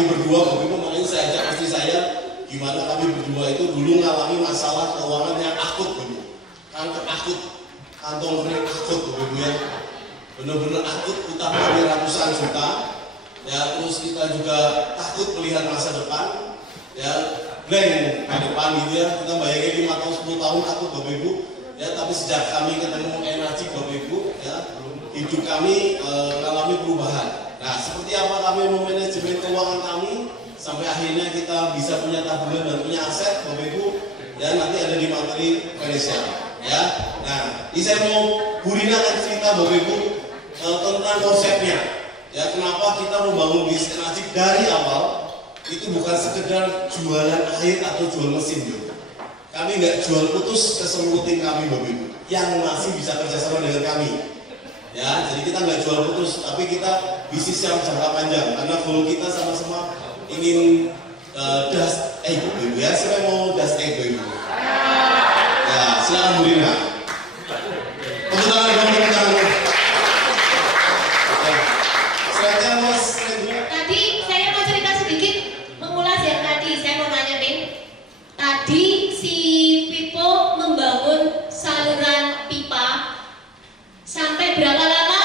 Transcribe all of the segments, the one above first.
kami berdua, begitu makanya saya ajak istri saya, gimana kami berdua itu dulu ngalami masalah keuangan yang akut, begitu. Kanker akut, kantong kering akut, begitu ya. Benar-benar akut, utang kami ratusan juta. Ya, terus kita juga takut melihat masa depan. Ya, blank ke depan gitu ya. Kita bayangin 5 tahun, 10 tahun takut Bapak Ibu. Ya, tapi sejak kami ketemu energi Bapak Ibu, ya, hidup kami mengalami perubahan. Nah, seperti apa kami memanajemen keuangan kami sampai akhirnya kita bisa punya tabungan dan punya aset, Bapak Ibu. Ya, nanti ada di materi financial. Ya, nah, ini saya mau Burina akan cerita Bapak Ibu tentang konsepnya. Ya, kenapa kita membangun bisnis energi dari awal itu bukan sekedar jualan air atau jual mesin, gitu. Kami nggak jual putus ke seluruh tim kami, Bapak Ibu, yang masih bisa kerjasama dengan kami. Ya, jadi kita nggak jual putus, tapi kita bisnis yang jangka panjang. Karena goal kita sama-sama ingin das Bapak Ibu ya. Siapa mau das Bapak Ibu? Ya, silakan Burina. Tepuk tangan, tepuk tangan. Silakan Mas. Tadi saya mau cerita sedikit, mengulas yang tadi. Saya mau nanya nih. Tadi si Pipo membangun saluran pipa sampai berapa lama?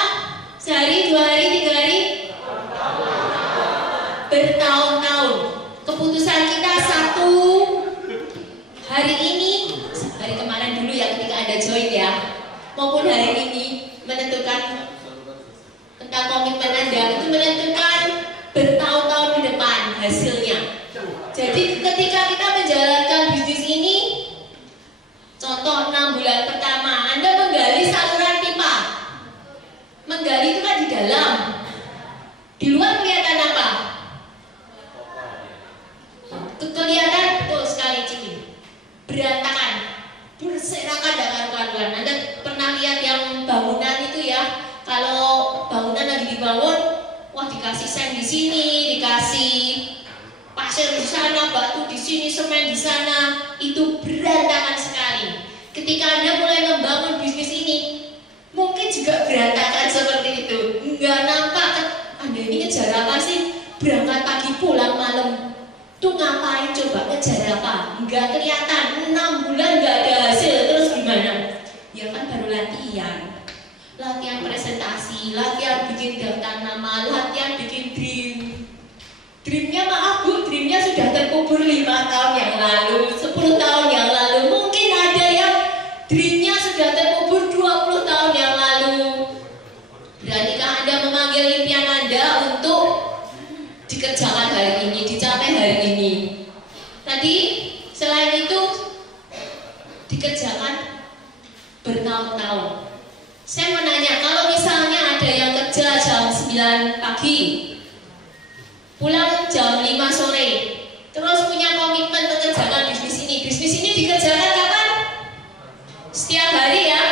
Sehari, 2 hari, 3 hari? Bertahun-tahun. Keputusan kita satu hari ini, hari kemarin dulu ya ketika Anda join ya, maupun hari ini menentukan tentang komitmen Anda itu menentukan bertahun-tahun ke depan hasilnya. Jadi ketika kita menjalankan bisnis ini, contoh 6 bulan pertama Anda menggali saluran pipa. Menggali itu kan di dalam. Di luar kelihatan apa? Kelihatan betul sekali Ciki. Berantakan, berserakan dengan karuan. Anda pernah lihat yang bangunan itu ya? Kalau bangunan lagi dibangun, wah dikasih seng di sini, dikasih pasir di sana, batu di sini, semen di sana, itu berantakan sekali. Ketika Anda mulai membangun bisnis ini, mungkin juga berantakan seperti itu. Nggak nampak, Anda ini ngejar apa sih? Berangkat pagi pulang malam. Tuh ngapain coba, ngejar apa? Nggak kelihatan, 6 bulan nggak ada hasil, terus gimana? Ya kan baru latihan. Latihan presentasi, latihan bikin daftar nama, latihan bikin dream. Dreamnya maaf Bu, dreamnya sudah terkubur 5 tahun yang lalu, 10 tahun yang lalu. Mungkin ada yang dreamnya sudah terkubur 20 tahun yang lalu. Beranikah Anda memanggil impian Anda untuk dikerjakan hari ini, dicapai hari ini? Tadi selain itu dikerjakan bertahun-tahun. Saya mau nanya, kalau misalnya ada yang kerja jam 9 pagi, pulang jam 5 sore, terus punya komitmen mengerjakan bisnis ini dikerjakan kapan? Setiap hari ya.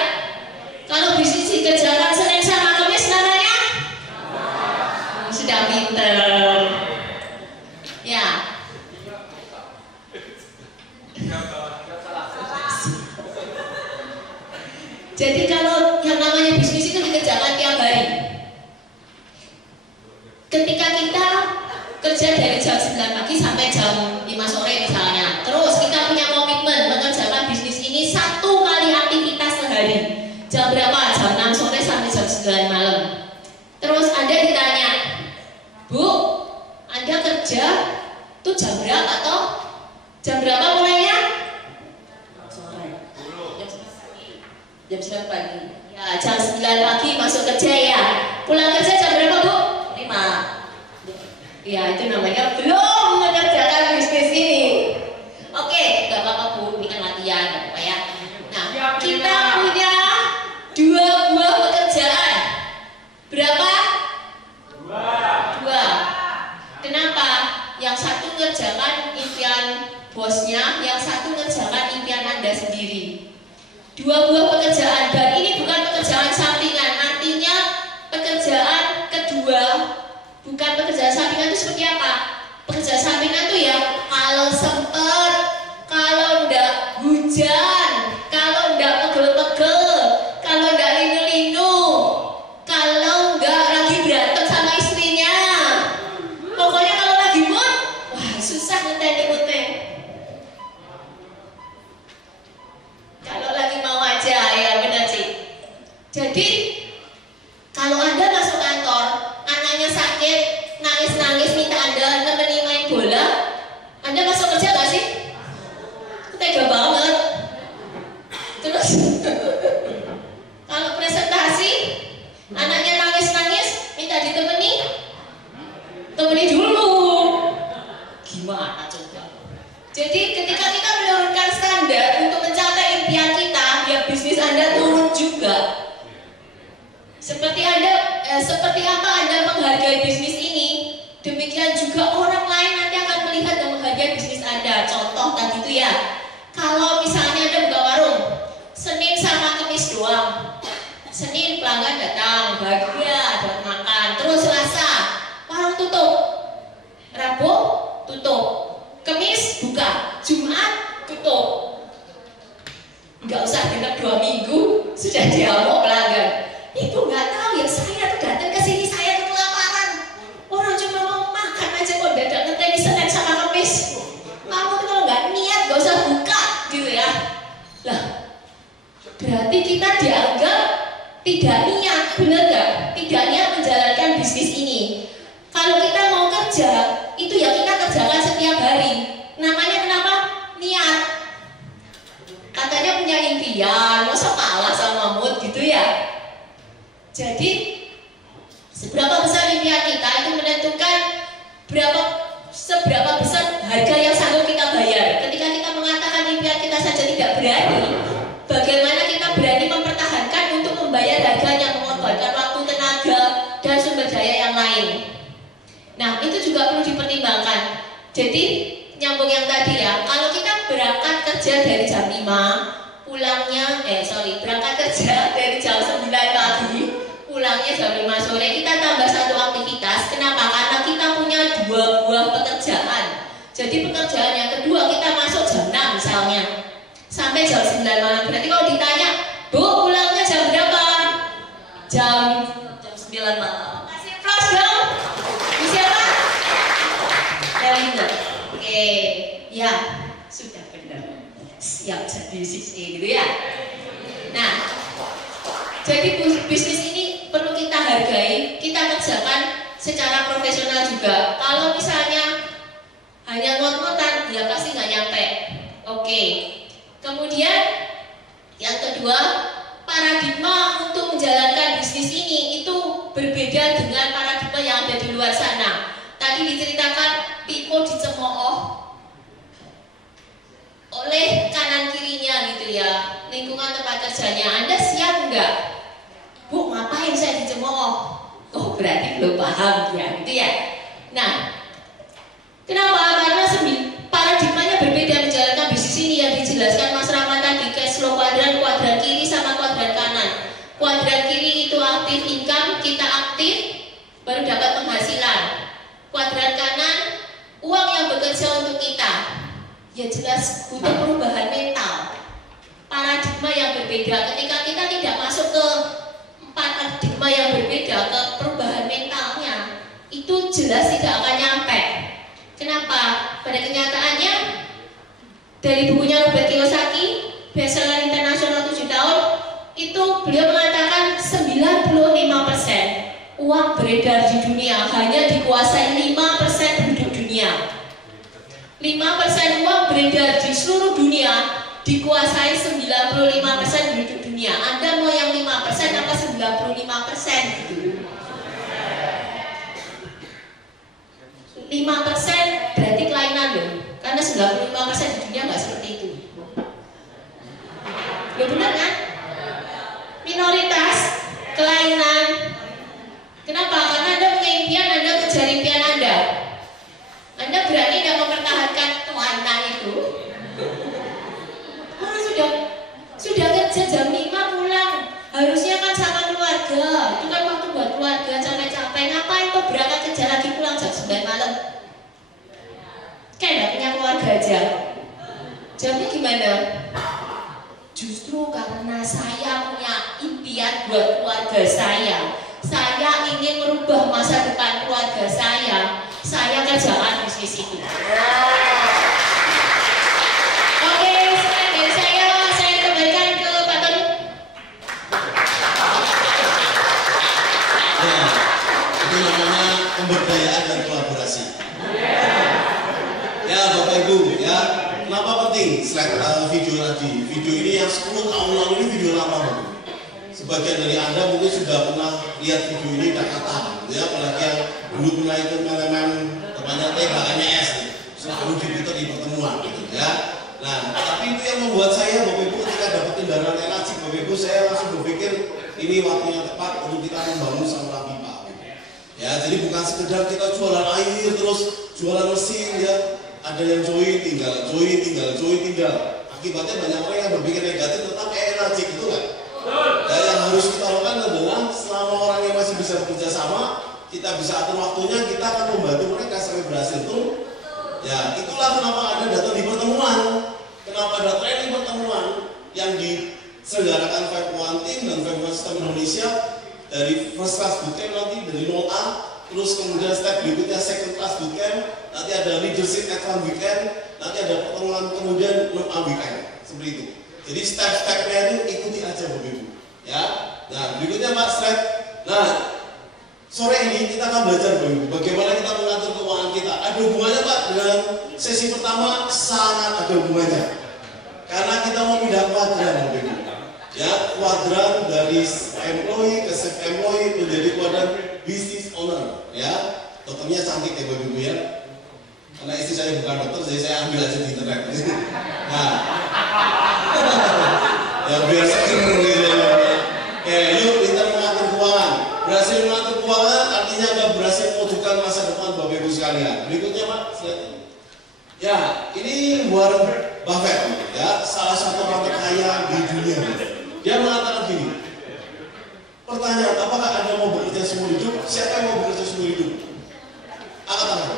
Kalau bisnis dikerjakan Senin sama Kamis namanya? Sudah pinter. Ya. Jadi kalau yang namanya bisnis itu dikerjakan tiap hari. Ketika kita kerja dari jam 9 pagi sampai jam 5 sore misalnya, terus kita punya komitmen mengerjakan bisnis ini 1 kali aktivitas sehari. Jam berapa? Jam 6 sore sampai jam 9 malam. Terus Anda ditanya, Bu, Anda kerja tuh jam berapa toh? Jam berapa mulainya? Jam 9 pagi. Ya, jam 9 pagi masuk kerja ya. Pulang kerja jam berapa, Bu? 5. Ya, itu namanya belum mengerjakan bisnis ini. Oke, gak apa-apa Bu, ini kan latihan, gak apa-apa ya. Nah, kita punya 2 buah pekerjaan. Berapa? 2. Kenapa? Yang satu ngerjakan impian bosnya, yang satu ngerjakan impian Anda sendiri. 2 buah pekerjaan, dan ini bukan pekerjaan sampingan. Artinya pekerjaan kedua, bukan pekerjaan sampingan itu seperti apa? Pekerjaan sampingan itu ya kalau sempet, kalau enggak hujan, kalau enggak pegel-pegel, kalau enggak linu-linu, kalau enggak lagi berantem sama istrinya, pokoknya kalau lagi mood juga. Seperti apa Anda menghargai bisnis ini, demikian juga orang lain nanti akan melihat dan menghargai bisnis Anda. Contoh tadi itu ya, kalau misalnya Anda buka warung, Senin sama Kamis doang. Senin pelanggan datang, bahagia, dapat makan. Terus Selasa, warung tutup. Rabu, tutup. Kamis, buka. Jumat, tutup. Nggak usah genap 2 minggu, sudah diamuk pelanggan. Itu nggak tahu ya, saya tuh datang ke sini, saya tuh kelaparan. Orang cuma mau makan aja kok dadak ngeteni Senin sama Kamis. Kamu tuh kalau nggak niat, nggak usah buka, gitu ya. Lah, berarti kita dianggap tidak niat, benar nggak? Tidak niat menjalankan bisnis ini. Kalau kita mau kerja, itu ya kita kerjakan setiap hari. Namanya kenapa? Niat. Katanya punya impian, masa kalah sama mood gitu ya. Jadi seberapa besar impian kita itu menentukan seberapa besar harga yang sanggup kita bayar. Ketika kita mengatakan impian kita saja tidak berani, bagaimana kita berani mempertahankan untuk membayar harganya, mengorbankan waktu, tenaga, dan sumber daya yang lain. Nah, itu juga perlu dipertimbangkan. Jadi nyambung yang tadi ya, kalau kita berangkat kerja dari jam 5, berangkat kerja dari jam 9 pagi, pulangnya jam 5 sore, kita tambah 1 aktivitas. Kenapa? Karena kita punya 2 buah pekerjaan. Jadi pekerjaan yang kedua kita masuk jam 6 misalnya, sampai jam 9 malam. Berarti kalau ditanya, Bu, pulangnya jam berapa? Jam 9 malam. Kasih flash dong. Siapa? Elina. Oke, ya sudah benar. Siap jadi 6A gitu ya. Nah, jadi bisnis ini perlu kita hargai, kita kerjakan secara profesional juga. Kalau misalnya hanya ngot-ngotan, ya pasti nggak nyampe. Oke. Kemudian yang kedua, paradigma untuk menjalankan bisnis ini itu berbeda dengan paradigma yang ada di luar sana. Tadi diceritakan Pipo dicemooh oleh kanan kirinya gitu ya, lingkungan tempat kerjanya. Anda siap enggak? Bu, ngapain saya dicemooh? Oh, berarti belum paham ya, gitu ya. Nah, kenapa? Karena paradigmanya berbeda menjalankan bisnis ini yang dijelaskan Mas Rahmat tadi, cash flow kuadran kiri sama kuadran kanan. Kuadran kiri itu aktif income, kita aktif baru dapat penghasilan. Kuadran kanan, uang yang bekerja untuk kita. Ya jelas butuh perubahan mental, paradigma yang berbeda. Ketika kita tidak masuk ke paradigma yang berbeda, ke perubahan mentalnya, itu jelas tidak akan nyampe. Kenapa? Pada kenyataannya, dari bukunya Robert Kiyosaki, bestseller internasional 7 tahun, itu beliau mengatakan 95% uang beredar di dunia hanya dikuasai 5% penduduk dunia. 5% uang beredar di seluruh dunia dikuasai 95% penduduk dunia. Anda mau yang 5% apa 95% gitu? 5% berarti kelainan loh, karena 95% di dunia nggak seperti itu. Ya benar kan? Minoritas, kelainan. Kenapa? Karena Anda punya impian, Anda kejar impian Anda. Anda berani nggak mempertahankan kelainan itu? Orang sudah kerja jam 5 pulang, harusnya kan sama keluarga. Itu kan waktu buat keluarga, capek-capek. Ngapain kok berangkat kerja lagi pulang jam 9 malam? Kayak nggak punya keluarga aja. Jawabnya gimana? Justru karena saya punya impian buat keluarga saya ingin merubah masa depan keluarga saya kerjakan bisnis itu. Oke, sekarang dari saya kembalikan ke Pak Tony. Ya, itu namanya pemberdayaan dan kolaborasi. Ya, Bapak Ibu, ya, kenapa penting slide video tadi? Video ini yang 10 tahun lalu ini video lama banget. Sebagian dari Anda mungkin sudah pernah lihat video ini udah kata, ya, apalagi yang dulu pernah ikut elemen temannya T, bahkannya S, sudah dulu di pertemuan, gitu ya. Nah, tapi itu yang membuat saya, Bapak Ibu, ketika mereka dapat kendaraan enak, Bapak Ibu, saya langsung berpikir ini waktu yang tepat untuk kita membangun saluran pipa. Ya, jadi bukan sekedar kita jualan air terus jualan mesin ya. Ada yang join tinggal. Akibatnya banyak orang yang berpikir negatif tentang energi itu kan. Ya, yang harus kita lakukan adalah selama orang yang masih bisa bekerja sama, kita bisa atur waktunya, kita akan membantu mereka sampai berhasil tuh. Ya, itulah kenapa ada datang di pertemuan. Kenapa ada training pertemuan yang diselenggarakan 5-1 Team dan 5-1 System Indonesia dari first class bootcamp nanti dari 0A, terus kemudian step berikutnya second class bootcamp, nanti ada leadership advance weekend, nanti ada pertemuan kemudian 6A weekend, seperti itu. Jadi step-stepnya itu ikuti aja Bapak Ibu. Ya, nah berikutnya Pak slide. Nah, sore ini kita akan belajar Bapak Ibu, bagaimana kita mengatur keuangan kita. Ada hubungannya Pak dengan sesi pertama, sangat ada hubungannya. Karena kita mau pindah kuadran Bapak Ibu. Ya, kuadran dari employee ke self employee menjadi kuadran business owner. Ya, dokternya cantik ya Bapak Ibu ya. Karena istri saya bukan dokter, jadi saya ambil aja di internet. Nah, ya biar seger gitu ya. Oke, yuk kita mengatur keuangan. Berhasil mengatur keuangan artinya Anda berhasil mewujudkan masa depan Bapak Ibu sekalian. Berikutnya Pak, slide. Ya, ini Warren Buffett ya, salah satu orang terkaya di dunia. Dia mengatakan gini, pertanyaan, apakah Anda mau bekerja seumur hidup? Siapa yang mau bekerja seumur hidup? Angkat tangan.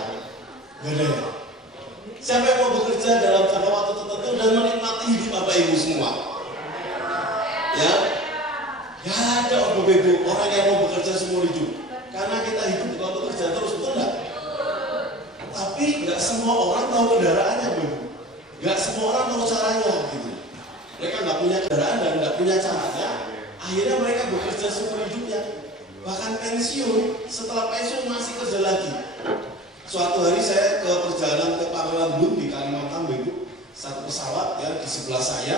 Gak ada ya? Siapa yang mau bekerja dalam jangka waktu tertentu dan menikmati hidup Bapak Ibu semua? Ya? Gak ada Bapak Ibu orang yang mau bekerja seumur hidup. Karena kita hidup bukan bekerja terus, betul nggak? Tapi nggak semua orang tahu kendaraannya Bapak Ibu. Nggak semua orang tahu caranya gitu. Mereka nggak punya kendaraan dan nggak punya caranya. Akhirnya mereka bekerja seumur hidupnya. Bahkan pensiun, setelah pensiun masih kerja lagi. Suatu hari saya ke perjalanan ke Pangkalan Bun di Kalimantan, Ibu. Satu pesawat ya di sebelah saya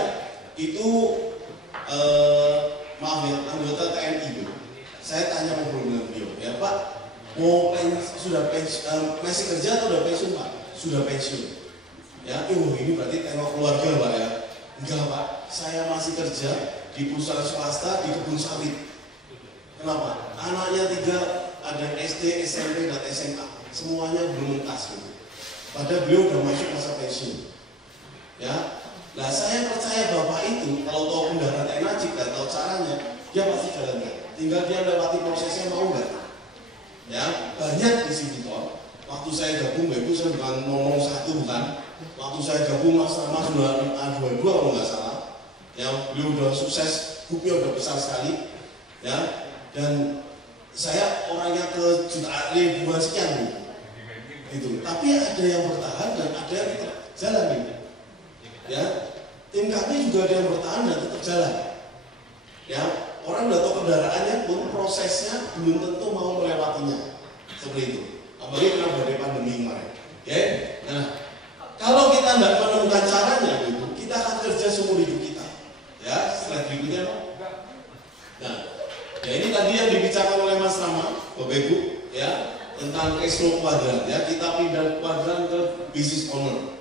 itu maaf ya, anggota TNI Ibu. Saya tanya ngobrol dengan beliau, ya Pak, mau sudah masih kerja atau udah pensiun Pak? Sudah pensiun. Ya, ini berarti tengok keluarga Pak ya. Enggak Pak, saya masih kerja di perusahaan swasta di kebun sawit. Kenapa? Anaknya 3, ada SD, SMP, dan SMA. Semuanya belum mentas gitu. Padahal beliau udah masuk masa pensiun. Ya, nah saya percaya Bapak itu kalau tahu kendaraan energi dan tahu caranya, dia pasti jalankan. Tinggal dia lewati prosesnya mau nggak? Ya, banyak di sini kok. Waktu saya gabung, Ibu saya bukan ngomong satu bukan. Waktu saya gabung Mas Rama sudah A22 kalau nggak salah. Ya, beliau udah sukses, grupnya udah besar sekali. Ya, dan saya orangnya ke jutaan ribuan sekian gitu. Tapi ada yang bertahan dan ada yang tetap jalan gitu. Ya, tim kami juga ada yang bertahan dan tetap jalan. Ya, orang udah tahu kendaraannya pun prosesnya belum tentu mau melewatinya. Seperti itu. Apalagi karena badai pandemi kemarin. Oke? Nah, kalau kita tidak menemukan caranya, kita akan kerja seumur hidup kita. Ya, slide berikutnya Pak. Nah, ya ini tadi yang dibicarakan oleh Mas Rama, Bapak Ibu, ya, tentang cash flow kuadran. Ya, kita pindah kuadran ke business owner.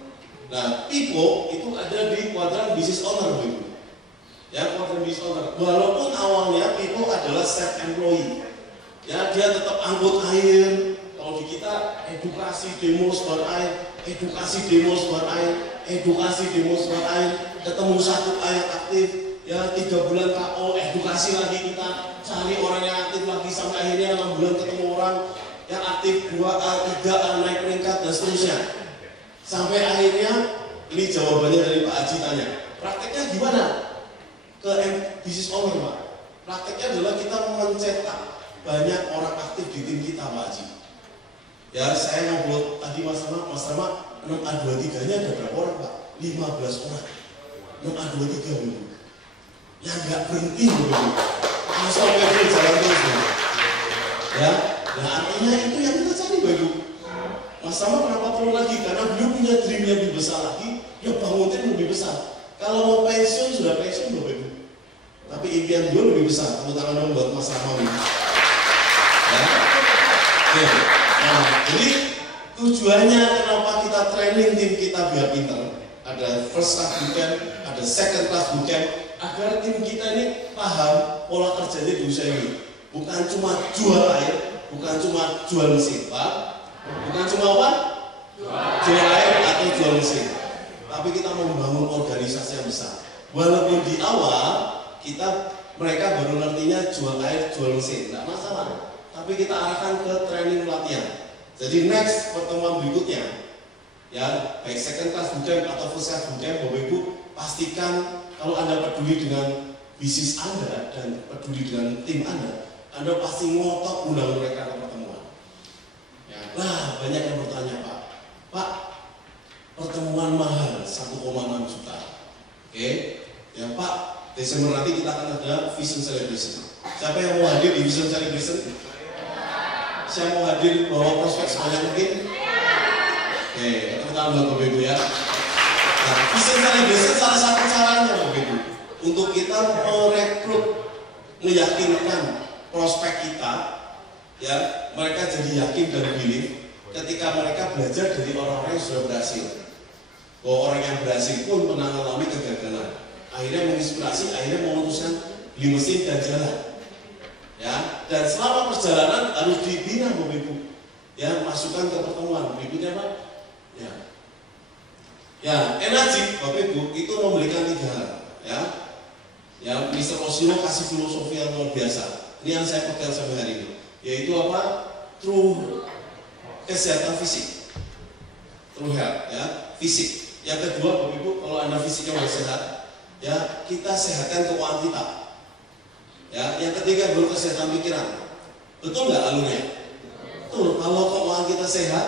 Nah, Pipo itu ada di kuadran business owner, Bapak Ibu. Ya, kuadran business owner. Walaupun awalnya Pipo adalah self employee. Ya, dia tetap angkut air. Kalau di kita edukasi demo sebar air, edukasi demo sebar air, edukasi demo sebar air, ketemu satu ayat aktif, ya 3 bulan KO, edukasi lagi kita, cari orang yang aktif lagi sampai akhirnya 6 bulan ketemu orang yang aktif 2A, 3A naik peringkat dan seterusnya. Sampai akhirnya ini jawabannya dari Pak Haji tanya, prakteknya gimana? Ke business owner Pak. Prakteknya adalah kita mencetak banyak orang aktif di tim kita Pak Haji. Ya, saya ngobrol tadi Mas Rama 6A23-nya ada berapa orang Pak? 15 orang. 6A23 dulu. Yang nggak berhenti dulu. Sampai dia jalan terus. Ya, nah artinya itu yang kita cari Bapak Ibu. Mas Rama kenapa perlu lagi? Karena beliau punya dream yang lebih besar lagi, dia bangun tim lebih besar. Kalau mau pensiun sudah pensiun Bapak Ibu. Tapi impian beliau lebih besar. Tepuk tangan dong buat Mas Rama. Ya. Nah, jadi tujuannya kenapa kita training tim kita biar pintar ada first class bootcamp, ada second class bootcamp, agar tim kita ini paham pola kerjanya di usia ini. Bukan cuma jual air, bukan cuma jual mesin, Pak. Bukan cuma apa? Jual air atau jual mesin. Tapi kita membangun organisasi yang besar. Walaupun di awal mereka baru ngertinya jual air, jual mesin, tidak masalah. Tapi kita arahkan ke training pelatihan. Jadi next pertemuan berikutnya, ya baik second class bootcamp atau first class bootcamp, Bapak Ibu pastikan kalau Anda peduli dengan bisnis Anda dan peduli dengan tim Anda pasti ngotot undang mereka ke pertemuan. Ya, nah banyak yang bertanya, Pak, pertemuan mahal 1,6 juta. Oke, ya Pak, Desember nanti kita akan ada Vision Celebration. Siapa yang mau hadir di Vision Celebration? Siapa mau hadir bawa prospek sebanyak mungkin? Oke, kita buat Bapak Ibu ya. Nah, Vision Celebration salah satu caranya Bapak Ibu untuk kita merekrut, meyakinkan prospek kita, ya mereka jadi yakin dan believe ketika mereka belajar dari orang-orang yang sudah berhasil. Bahwa orang yang berhasil pun pernah mengalami kegagalan. Akhirnya menginspirasi, akhirnya memutuskan beli mesin dan jalan. Ya, dan selama perjalanan harus dibina Bapak Ibu. Ya, masukkan ke pertemuan berikutnya Pak. Ya, energi Bapak Ibu itu memberikan 3 hal. Ya, Mr. Osino kasih filosofi yang luar biasa. Ini yang saya pegang sampai hari ini. Yaitu apa? True kesehatan fisik. True health, ya, fisik. Yang kedua Bapak Ibu, kalau Anda fisiknya masih sehat, ya kita sehatkan keuangan kita. Ya, yang ketiga baru kesehatan pikiran. Betul nggak alurnya? Betul. Kalau keuangan kita sehat,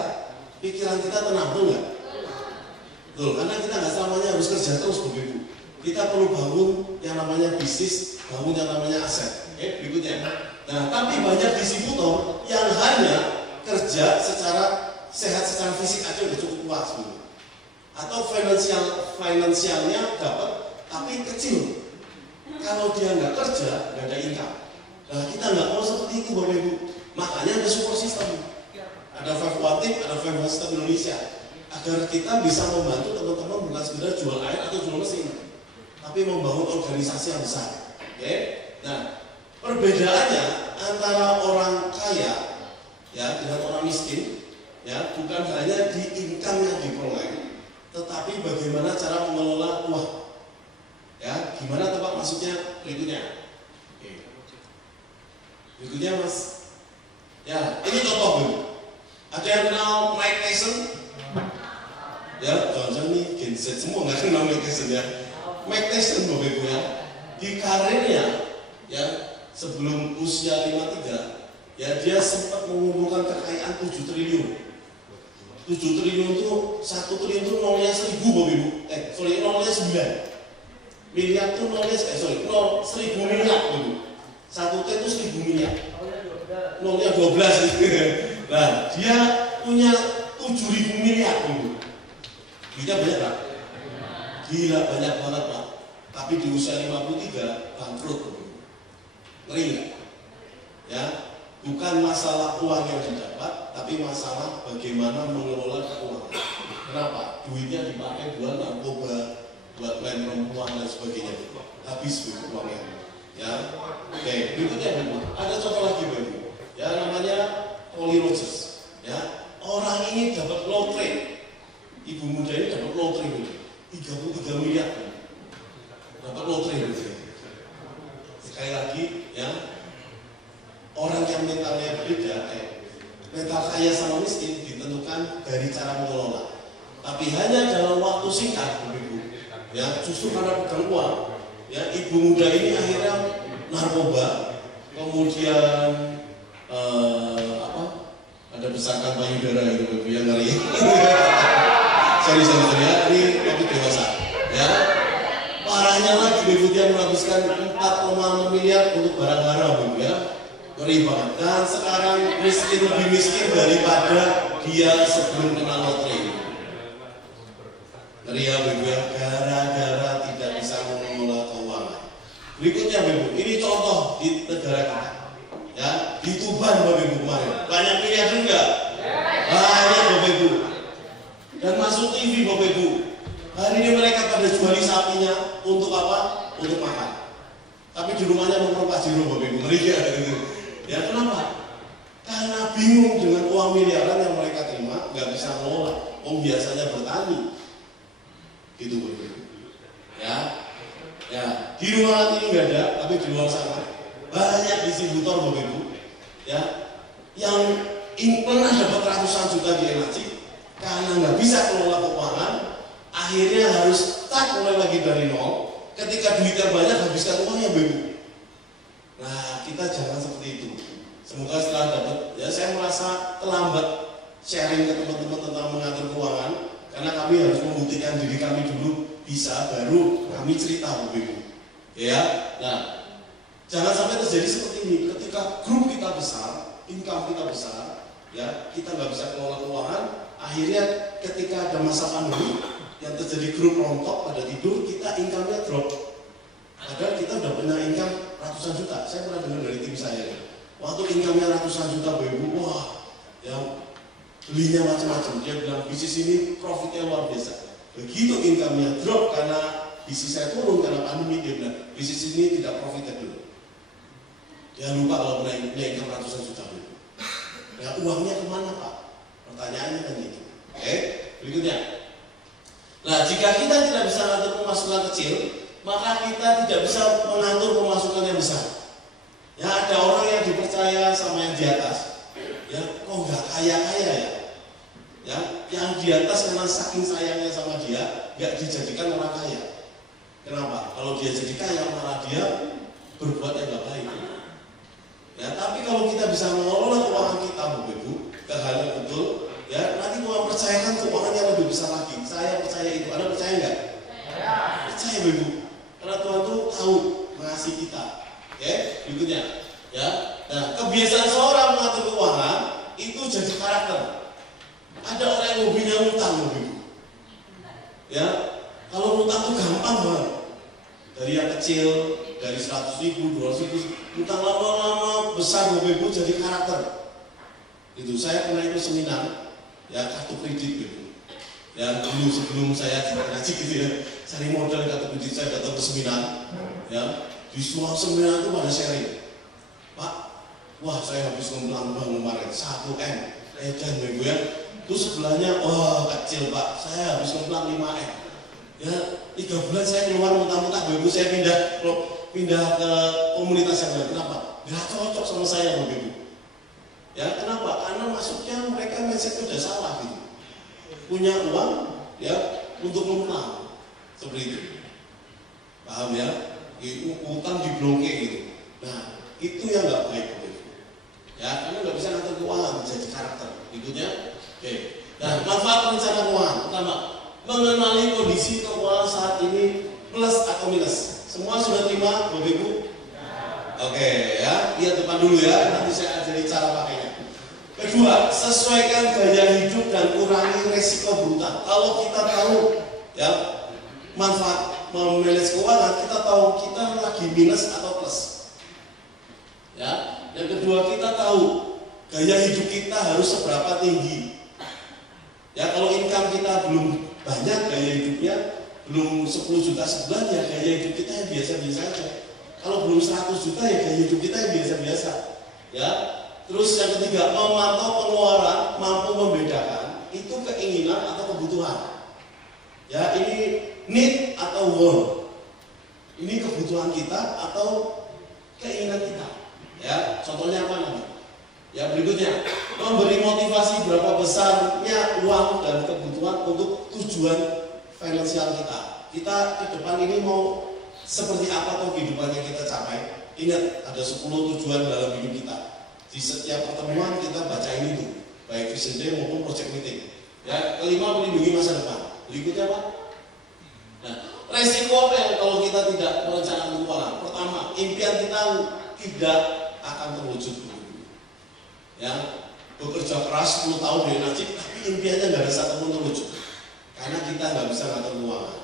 pikiran kita tenang, betul nggak? Betul. Karena kita nggak selamanya harus kerja terus, Bapak Ibu. Kita perlu bangun yang namanya bisnis, bangun yang namanya aset. Oke, berikutnya. Nah, tapi banyak distributor yang hanya kerja secara sehat secara fisik aja udah cukup puas, gitu. Atau finansialnya dapat, tapi kecil. Kalau dia nggak kerja, nggak ada income. Nah, kita nggak mau seperti itu, Bapak Ibu. Makanya ada support system. Ada 5 Team, ada 5 System Indonesia. Agar kita bisa membantu teman-teman bukan sekedar jual air atau jual mesin, tapi membangun organisasi yang besar. Oke? Nah, perbedaannya antara orang kaya ya dengan orang miskin ya bukan hanya di income yang diperoleh, tetapi bagaimana cara mengelola uang. Ya, gimana Pak maksudnya berikutnya? Oke. Berikutnya Mas. Ya, ini contoh Bu. Ada yang kenal Mike Tyson? Ya, jangan-jangan nih Gen Z semua nggak kenal Mike Tyson ya. Mike Tyson Bapak Ibu ya, di karirnya ya sebelum usia 53 ya dia sempat mengumpulkan kekayaan 7 triliun. 7 triliun itu 1 triliun itu nolnya 1000 Bapak Ibu. Nolnya 9. Miliar itu nolnya 1000 miliar Bapak Ibu. 1 T itu 1000 miliar. Nolnya 12 gitu. Nah, dia punya 7000 miliar Bapak Ibu. Duitnya banyak Pak? Gila banyak banget Pak. Tapi di usia 53 bangkrut Bapak Ibu. Ngeri nggak? Ya, bukan masalah uang yang didapat, tapi masalah bagaimana mengelola keuangan. Kenapa? Duitnya dipakai buat narkoba, buat main perempuan dan sebagainya. Habis uangnya. Ya, oke. Berikutnya ada contoh lagi Bapak. Ya, namanya Holly Rogers. Ya, orang ini dapat lotre. Ibu muda ini dapat lotre 33 miliar. Dapat lotre Sekali lagi, ya. Orang yang mentalnya berbeda, mental kaya sama miskin ditentukan dari cara mengelola. Tapi hanya dalam waktu singkat, Ibu, ya justru karena pegang uang, ya ibu muda ini akhirnya narkoba, kemudian ada besakan payudara gitu, Ibu yang ngeri. sorry ya, ini topik dewasa, ya. Parahnya lagi, Ibu dia menghabiskan 4,6 miliar untuk barang haram, Ibu ya. Ngeri banget. Dan sekarang miskin lebih miskin daripada dia sebelum kena lotre. Ngeri ya Ibu ya, gara-gara tidak bisa mengelola keuangan. Berikutnya Ibu, ini contoh di negara kita. Ya, di Tuban Bapak Ibu kemarin. Banyak miliar enggak? Banyak Bapak Ibu. Dan masuk TV Bapak Ibu. Hari ini mereka pada juali sapinya untuk apa? Untuk makan. Tapi di rumahnya nongkrong Pak Jiro, Bapak Ibu, ngeri ya. Ya kenapa? Karena bingung dengan uang miliaran yang mereka terima, nggak bisa ngelola. Biasanya bertani, gitu Bapak Ibu. Ya, di rumah ini nggak ada, tapi di luar sana banyak distributor Bapak Ibu, ya, yang pernah dapat ratusan juta di NACIP, karena nggak bisa kelola keuangan, akhirnya harus start mulai lagi dari nol. Ketika duitnya banyak, habiskan uangnya Bapak Ibu. Nah, kita jangan seperti itu. Semoga setelah dapat, ya saya merasa terlambat sharing ke teman-teman tentang mengatur keuangan, karena kami harus membuktikan diri kami dulu bisa, baru kami cerita Bapak Ibu. Ya, nah, jangan sampai terjadi seperti ini. Ketika grup kita besar, income kita besar, ya kita nggak bisa kelola keuangan. Akhirnya ketika ada masa pandemi yang terjadi grup rontok pada tidur, kita income-nya drop. Padahal kita udah punya income ratusan juta. Saya pernah dengar dari tim saya. Waktu income-nya ratusan juta, Bapak Ibu, wah, ya belinya macam-macam. Dia bilang bisnis ini profitnya luar biasa. Begitu income-nya drop karena bisnis saya turun karena pandemi, dia bilang bisnis ini tidak profitable. Dia lupa kalau punya income ratusan juta, Bapak Ibu. Ya uangnya kemana Pak? Pertanyaannya kan gitu. Oke, berikutnya. Nah, jika kita tidak bisa mengatur pemasukan kecil, maka kita tidak bisa mengatur pemasukan yang besar. Ya, ada orang yang dipercaya sama yang di atas. Ya, kok nggak kaya-kaya ya? Ya, yang di atas karena saking sayangnya sama dia, nggak dijadikan orang kaya. Kenapa? Kalau dia jadi kaya, malah dia berbuat yang nggak baik. Ya, tapi kalau kita bisa mengelola keuangan kita, Bapak Ibu, ke hal yang betul, ya nanti Tuhan percayakan keuangan yang lebih besar lagi. Saya percaya itu. Anda percaya nggak? Percaya Bapak Ibu. Karena Tuhan tuh tahu mengasihi kita. Oke, berikutnya. Ya, nah kebiasaan seorang mengatur keuangan itu jadi karakter. Ada orang yang hobinya ngutang, Bapak Ibu. Ya, kalau ngutang tuh gampang banget. Dari yang kecil, dari 100.000, 200.000, ngutang lama-lama besar Bapak Ibu jadi karakter. Itu saya pernah ikut seminar, ya kartu kredit Bapak. Ya dulu sebelum saya ngaji gitu ya, cari modal kartu kredit, saya datang ke seminar, ya di suatu seminar itu pada sharing, Pak, wah saya habis ngembang kemarin 1M, edan Bapak ya, terus sebelahnya, wah kecil Pak, saya habis ngembang 5M, ya 3 bulan saya keluar muntah-muntah Bapak Ibu, saya pindah ke komunitas yang lain. Kenapa? Nggak cocok sama saya Bapak Ibu. Ya kenapa? Karena masuknya mereka mindset udah salah gitu. Punya uang ya untuk ngutang seperti itu. Paham ya? Utang diblokir gitu. Nah itu yang nggak baik Bapak Ibu. Ya karena nggak bisa ngatur keuangan, jadi karakter. Berikutnya, oke. Nah manfaat perencanaan keuangan pertama, mengenali kondisi keuangan saat ini plus atau minus. Semua sudah terima Bapak Ibu? Oke ya, lihat depan dulu ya, nanti saya ajari cara pakainya. Kedua, sesuaikan gaya hidup dan kurangi resiko berutang. Kalau kita tahu ya manfaat memanage keuangan, kita tahu kita lagi minus atau plus. Ya, yang kedua kita tahu gaya hidup kita harus seberapa tinggi. Ya kalau income kita belum banyak, gaya hidupnya belum 10 juta sebulan, ya gaya hidup kita yang biasa-biasa aja. Kalau belum 100 juta ya gaya hidup kita yang biasa-biasa. Ya. Terus yang ketiga, memantau pengeluaran, mampu membedakan itu keinginan atau kebutuhan. Ya, ini need atau want. Ini kebutuhan kita atau keinginan kita. Ya, contohnya apa nanti? Ya, berikutnya, memberi motivasi berapa besarnya uang dan kebutuhan untuk tujuan finansial kita. Kita ke depan ini mau seperti apa tuh kehidupan yang kita capai? Ingat, ada 10 tujuan dalam hidup kita. Di setiap pertemuan kita baca ini tuh, baik vision day maupun project meeting. Ya, kelima, melindungi masa depan. Berikutnya apa? Nah, resiko apa yang kalau kita tidak merencanakan keuangan? Pertama, impian kita tidak akan terwujud. Ya, bekerja keras 10 tahun dari NACIP, tapi impiannya nggak ada satu pun terwujud. Karena kita nggak bisa ngatur keuangan.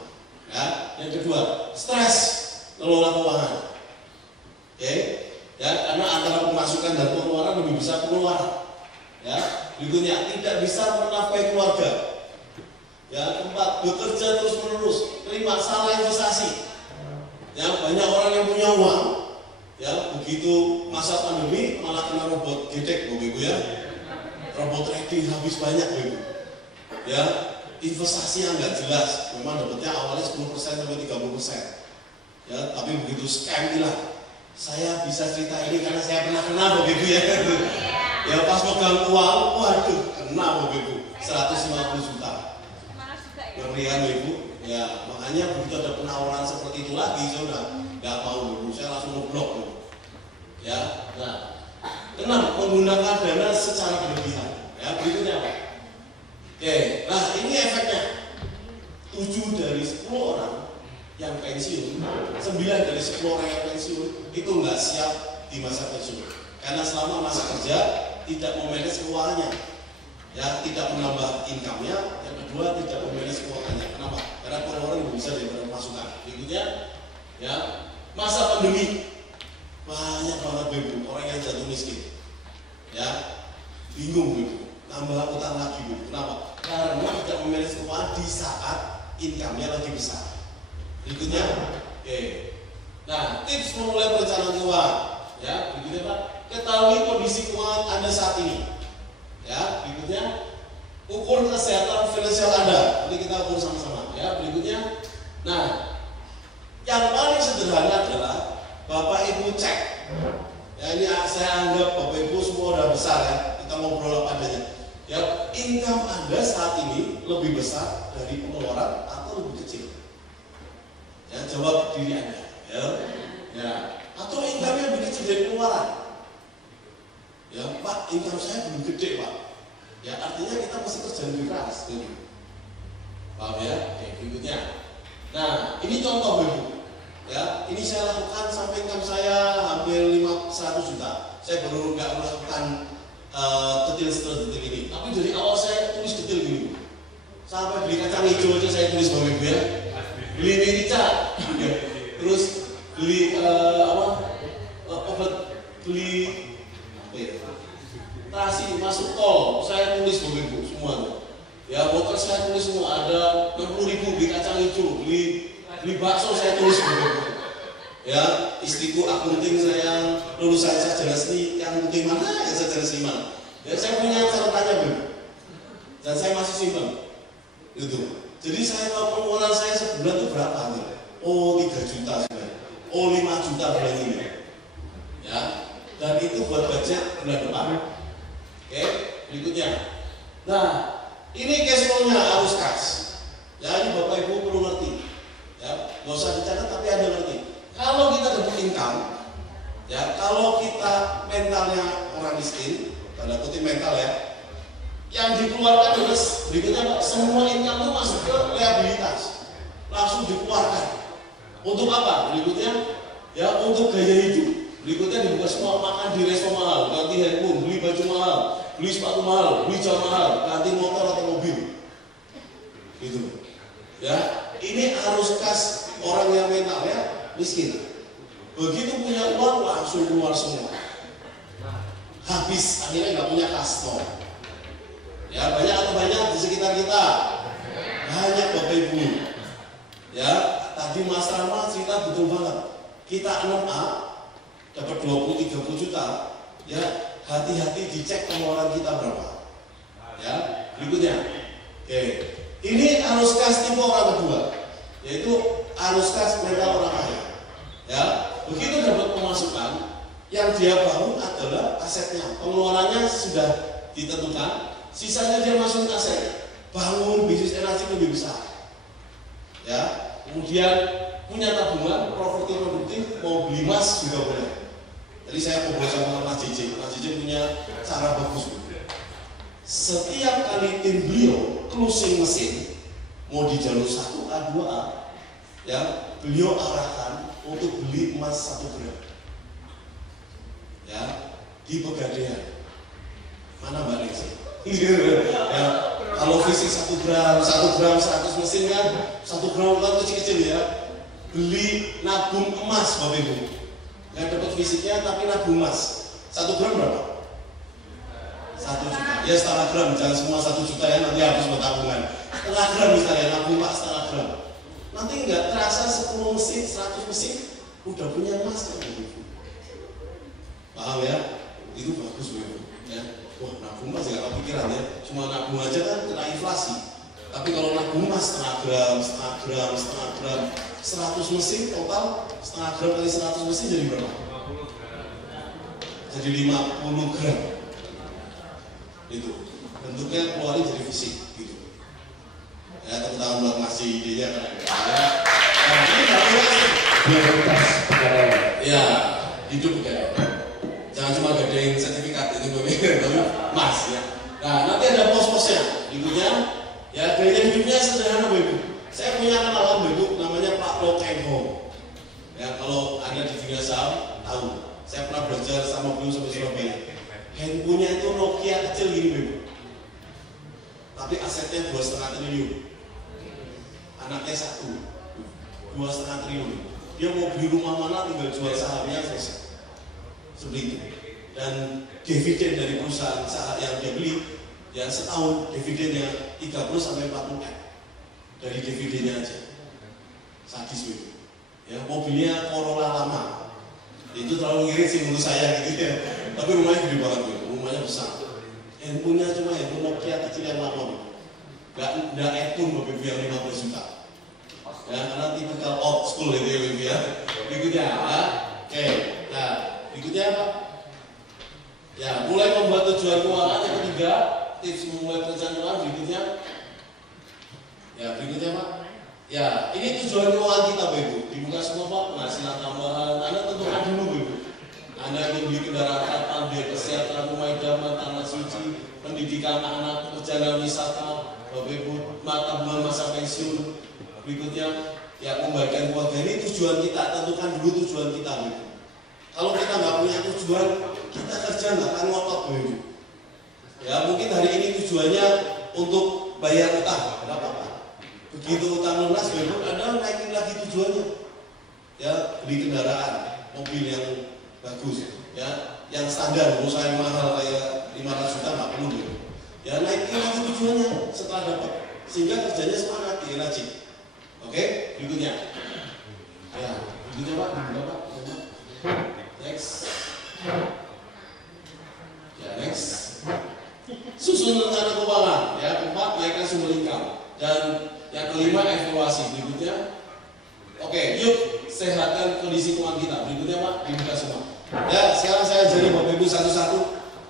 Ya, yang kedua, stres ngelola keuangan. Oke, ya karena antara pemasukan dan pengeluaran lebih besar pengeluaran. Ya, berikutnya tidak bisa menafkahi keluarga. Ya, keempat, bekerja terus menerus masalah investasi. Ya, banyak orang yang punya uang, ya begitu masa pandemi malah kena robot gedek, Bapak Ibu ya. Robot trading habis banyak, Bapak Ibu. Ya, investasi yang nggak jelas. Memang dapatnya awalnya 10% sampai 30%. Ya, tapi begitu scam hilang. Saya bisa cerita ini karena saya pernah kena, Bapak Ibu ya. Ya pas megang uang, waduh, kena Bapak Ibu, 150 juta. Ngeri kan Bapak Ibu? Ya, makanya begitu ada penawaran seperti itu lagi, saya udah nggak mau dulu, saya langsung ngeblok dulu. Ya, nah, kenapa menggunakan dana secara berlebihan? Ya, berikutnya apa? Oke, nah ini efeknya. 7 dari 10 orang yang pensiun, 9 dari 10 orang yang pensiun itu nggak siap di masa pensiun. Karena selama masa kerja tidak memanage keuangannya, ya tidak menambah income-nya. Yang kedua tidak memanage keuangannya. Kenapa? Karena pengeluaran nggak bisa daripada pemasukan. Berikutnya, ya masa pandemi banyak banget Ibu orang yang jatuh miskin, ya bingung Ibu, tambah utang lagi Ibu. Kenapa? Karena tidak memanage keuangan di saat income-nya lagi besar. Berikutnya, oke. Nah, tips memulai perencanaan keuangan. Ya, berikutnya Pak, ketahui kondisi keuangan Anda saat ini. Ya, berikutnya, ukur kesehatan finansial Anda. Nanti kita ukur sama-sama. Ya, berikutnya. Nah, yang paling sederhana adalah Bapak Ibu cek. Ya, ini saya anggap Bapak Ibu semua udah besar ya. Kita ngobrol apa adanya. Ya, income Anda saat ini lebih besar dari pengeluaran atau lebih kecil? Ya, jawab diri Anda, ya, atau income-nya lebih kecil dari pengeluaran. Ya, Pak, income saya belum gede, Pak. Ya, artinya kita mesti kerja lebih keras, gitu. Paham ya? Oke, berikutnya. Nah, ini contoh, Ibu. Ya, ini saya lakukan sampai income saya hampir 100 juta. Saya baru nggak melakukan detail ini. Tapi dari awal saya tulis detail gini. Sampai beli kacang hijau aja saya tulis Bapak Ibu ya. Beli merica, terus beli obat, beli apa ya, terasi masuk tol, saya tulis Bapak Ibu semua. Ya motor saya tulis semua, ada 60.000 beli kacang hijau, beli bakso saya tulis Bapak Ibu. Ya istriku akunting saya lulusan sarjana seni, yang penting mana yang sarjana seni mana? Ya saya punya catatannya Bapak, dan saya masih simpan. Itu. Jadi saya tahu pengeluaran saya sebulan itu berapa nih? Oh 3 juta sebenarnya. Oh 5 juta bulan ini. Ya. Dan itu buat budget bulan depan. Oke, berikutnya. Nah, ini cash flow-nya arus kas. Ya, ini Bapak Ibu perlu ngerti. Ya, nggak usah dicatat tapi Anda ngerti. Kalau kita dapat income, ya, kalau kita mentalnya orang miskin, tanda kutip mental ya, yang dikeluarkan terus berikutnya Pak, semua income itu masuk ke liabilitas, langsung dikeluarkan. Untuk apa? Berikutnya, ya untuk gaya hidup. Berikutnya dibuka semua, makan di resto mahal, ganti handphone, beli baju mahal, beli sepatu mahal, beli jam mahal, ganti motor atau mobil. Gitu. Ya, ini arus kas orang yang mentalnya miskin. Begitu punya uang langsung keluar semua. Habis akhirnya nggak punya kas. Ya banyak atau banyak di sekitar kita, banyak Bapak Ibu. Ya tadi Mas Rama cerita betul banget. Kita 6A dapat 20-30 juta. Ya hati-hati dicek pengeluaran kita berapa. Ya berikutnya. Oke, ini arus kas tipe orang kedua, yaitu arus kas mental orang kaya. Ya begitu dapat pemasukan, yang dia bangun adalah asetnya. Pengeluarannya sudah ditentukan. Sisanya dia masukin aset, bangun bisnis energi lebih besar. Ya, kemudian punya tabungan, properti produktif, mau beli emas juga boleh. Jadi saya ngobrol sama Mas JJ punya cara bagus. Setiap kali tim beliau closing mesin, mau di jalur 1A, 2A, ya beliau arahkan untuk beli emas 1 gram. Ya, di Pegadaian. Mana Mbak Nisi? Ya, kalau fisik 1 gram 100 mesin kan 1 gram kan kecil-kecil ya. Beli nabung emas Bapak Ibu. Nggak dapat fisiknya tapi nabung emas. 1 gram berapa? 1 juta. Ya setengah gram, jangan semua 1 juta ya nanti habis buat tabungan. Setengah gram misalnya nabung Pak setengah gram. nanti nggak terasa 10 mesin, 100 mesin udah punya emas kan Ibu. Paham ya? Itu bagus Ibu. Ya. Wah, nabung emas nggak kepikiran ya. Cuma nabung aja kan kena inflasi. Tapi kalau nabung emas setengah gram, 100 mesin total setengah gram kali 100 mesin jadi berapa? Jadi 50 gram. Itu bentuknya keluarnya jadi fisik gitu. Ya, tepuk tangan buat ngasih idenya kan. Ya. Nah, ini prioritas negara. Ya, hidup kan. Jangan cuma gadein sertifikat itu tapi mas ya. Nah, nanti ada pos-posnya. Ibunya ya gaya hidupnya sederhana Ibu. Saya punya kenalan Ibu namanya Pak Lokengho. Ya, kalau Anda di dunia saham tahu. Saya pernah belajar sama beliau sampai Surabaya. Handphonenya itu Nokia kecil gini Ibu. Tapi asetnya 2,5 triliun. Anaknya 2,5 triliun. Dia mau beli rumah mana tinggal jual sahamnya selesai. Seperti itu. Dan dividen dari perusahaan saham yang dia beli ya setahun dividennya 30-40 M dari dividennya aja. Sadis itu. Ya, mobilnya Corolla lama. Itu terlalu ngirit sih menurut saya gitu ya. Tapi rumahnya gede banget gitu. Rumahnya besar. Handphonenya cuma handphone Nokia kecil yang lama. Nggak iPhone Bapak yang 15 juta. Ya, karena tipikal old school itu ya Bapak ya. Berikutnya ya. Oke. Nah, berikutnya apa? Ya, mulai membuat tujuan keuangan. Yang ketiga, tips memulai perencanaan keuangan. Berikutnya. Ya, berikutnya Pak. Ya, ini tujuan keuangan kita Bapak Ibu. Dibuka semua Pak, penghasilan tambahan. Anda tentukan dulu Bapak Ibu. Anda ingin beli kendaraan kapal, biaya kesehatan, rumah idaman, tanah suci, pendidikan anak, perjalanan wisata, Bapak Ibu, tabungan masa pensiun. Berikutnya, ya membagikan keluarga. Ini tujuan kita, tentukan dulu tujuan kita Bapak Ibu. Kalau kita nggak punya tujuan, kita kerja nggak akan ngotot Bapak Ibu. Ya mungkin hari ini tujuannya untuk bayar utang, nggak apa-apa. Begitu utang lunas Bapak Ibu, Anda naikin lagi tujuannya. Ya beli kendaraan, mobil yang bagus, ya yang standar, mau saya mahal kayak 500 juta nggak perlu gitu. Ya naikin lagi tujuannya setelah dapat, sehingga kerjanya semangat, ya rajin. Oke, berikutnya. Ya, berikutnya Pak, berapa? Next. Ya next. Susun rencana keuangan, ya keempat naikkan sumber income, dan yang kelima evaluasi. Berikutnya. Oke, yuk sehatkan kondisi keuangan kita. Berikutnya Pak, dibuka semua. Ya, sekarang saya ajari Bapak Ibu satu-satu.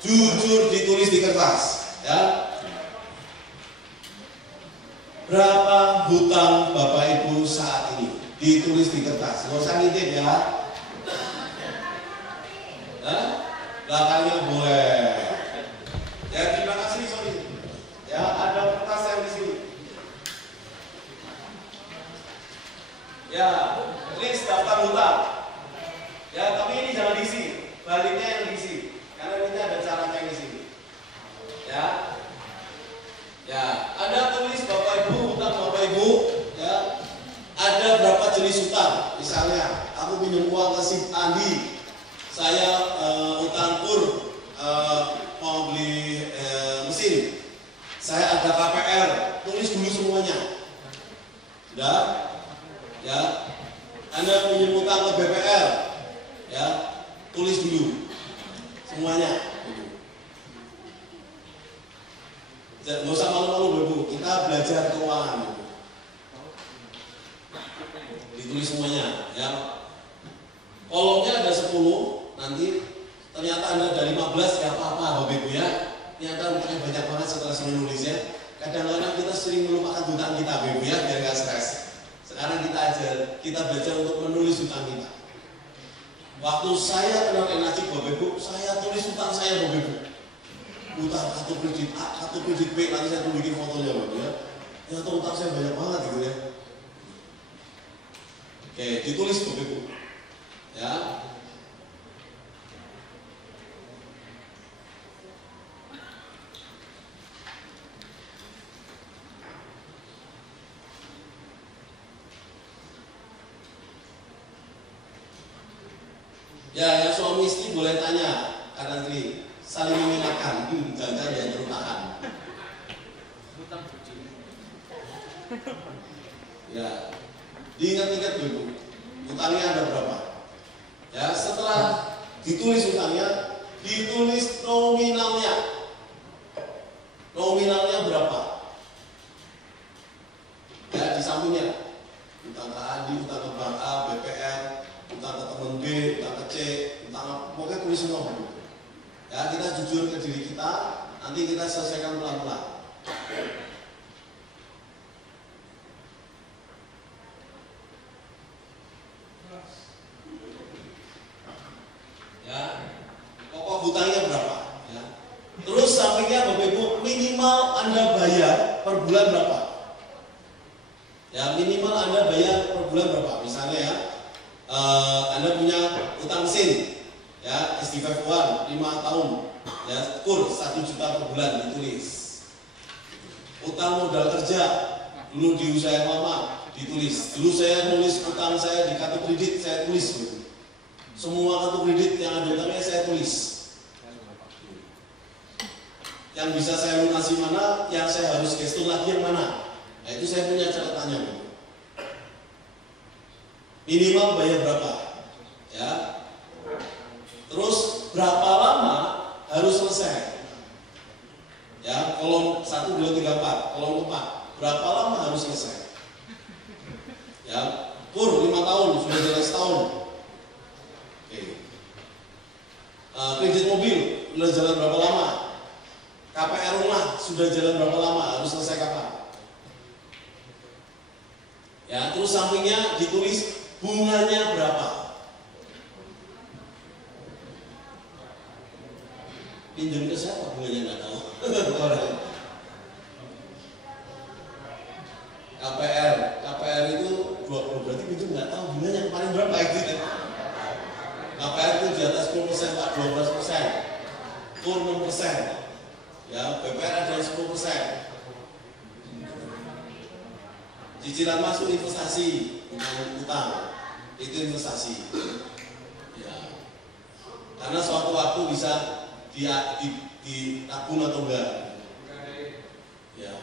Jujur ditulis di kertas. Ya. Berapa hutang Bapak Ibu saat ini? Ditulis di kertas. Nggak usah ngintip ya. Nah, belakangnya boleh. Ya, terima kasih, sorry. Ya, ada kertas yang di sini. Ya, list daftar hutang. Ya, tapi ini jangan diisi, baliknya yang diisi. Karena ini ada caranya di sini. Ya, ya, ada tulis Bapak Ibu hutang Bapak Ibu. Ya, ada berapa jenis hutang? Misalnya, aku pinjam uang ke si Andi, saya hutang kur mau beli mesin. Saya ada KPR, tulis dulu semuanya. Sudah? Ya, Anda pinjam utang ke BPR, ya, tulis dulu semuanya. Nggak usah malu-malu Bu, kita belajar keuangan. Ditulis semuanya, ya. Kolomnya ada 10, nanti ternyata Anda ada 15, ya apa-apa Bapak Ibu ya. Ternyata utangnya banyak banget setelah saya nulisnya. Kadang-kadang kita sering melupakan hutang kita Bapak Ibu ya, biar nggak stres. Sekarang kita belajar untuk menulis hutang kita. Waktu saya kenal Enacik Bapak Ibu, saya tulis hutang saya Bapak Ibu. Hutang kartu kredit A, kartu kredit B, nanti saya tunjukin fotonya Bapak ya. Ternyata hutang saya banyak banget gitu ya. Oke, ditulis Bapak Ibu. Ya. Ya, yang suami istri boleh tanya kanan kiri, saling mengingatkan, jangan yang terutahan. Ya, Diingat-ingat dulu, utangnya ada berapa? Ya, setelah ditulis utangnya, ditulis nominalnya. Nominalnya berapa? Ya, di sampingnya. Utang ke Adi, utang ke Bank A, BPR, utang ke teman B, utang ke C, utang apa, pokoknya tulis semua dulu. Ya, kita jujur ke diri kita, nanti kita selesaikan pelan-pelan. Ya, pokok hutangnya berapa? Ya. Terus sampingnya Bapak Ibu, minimal Anda bayar per bulan berapa? Ya, minimal Anda bayar per bulan berapa? Misalnya ya, Anda punya utang SIN, ya, SD5 5 tahun, ya, kur 1 juta per bulan ditulis. Utang modal kerja, dulu di usaha yang lama ditulis. Dulu saya nulis utang saya di kartu kredit, saya tulis gitu. Semua kartu kredit yang ada utangnya saya tulis. Yang bisa saya lunasi mana, yang saya harus gestur lagi yang mana. Nah, itu saya punya catatannya. Minimal bayar berapa? Ya. Terus berapa lama harus selesai? Ya, kolom 1, 2, 3, 4, kolom 4. Berapa lama harus selesai? Ya, kur 5 tahun, sudah jalan setahun. Oke. Kredit mobil sudah jalan berapa lama? KPR rumah sudah jalan berapa lama? Harus selesai kapan? Ya, terus sampingnya ditulis bunganya berapa? Pinjam ke siapa bunganya nggak tahu. KPR itu 20, berarti pinjam nggak tahu bunganya kemarin berapa gitu. KPR itu di atas 10%, Pak, 12%, kur 6%. Ya, BPR ada 10%. Cicilan masuk investasi, bukan utang, itu investasi. Ya, karena suatu waktu bisa ditabung atau enggak. Ya,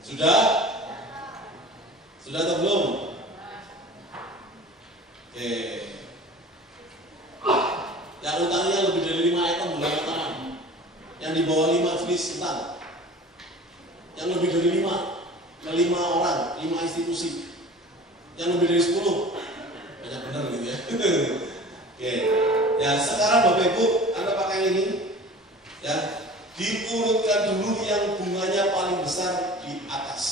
sudah atau belum? Oke. Yang utangnya lebih dari 5 item bulan utang. Yang di bawah 5 jenis utang. Yang lebih dari 5 orang, 5 institusi. Yang lebih dari 10, banyak benar gitu ya. Oke. Ya, sekarang Bapak Ibu, Anda pakai ini. Ya, diurutkan dulu yang bunganya paling besar di atas.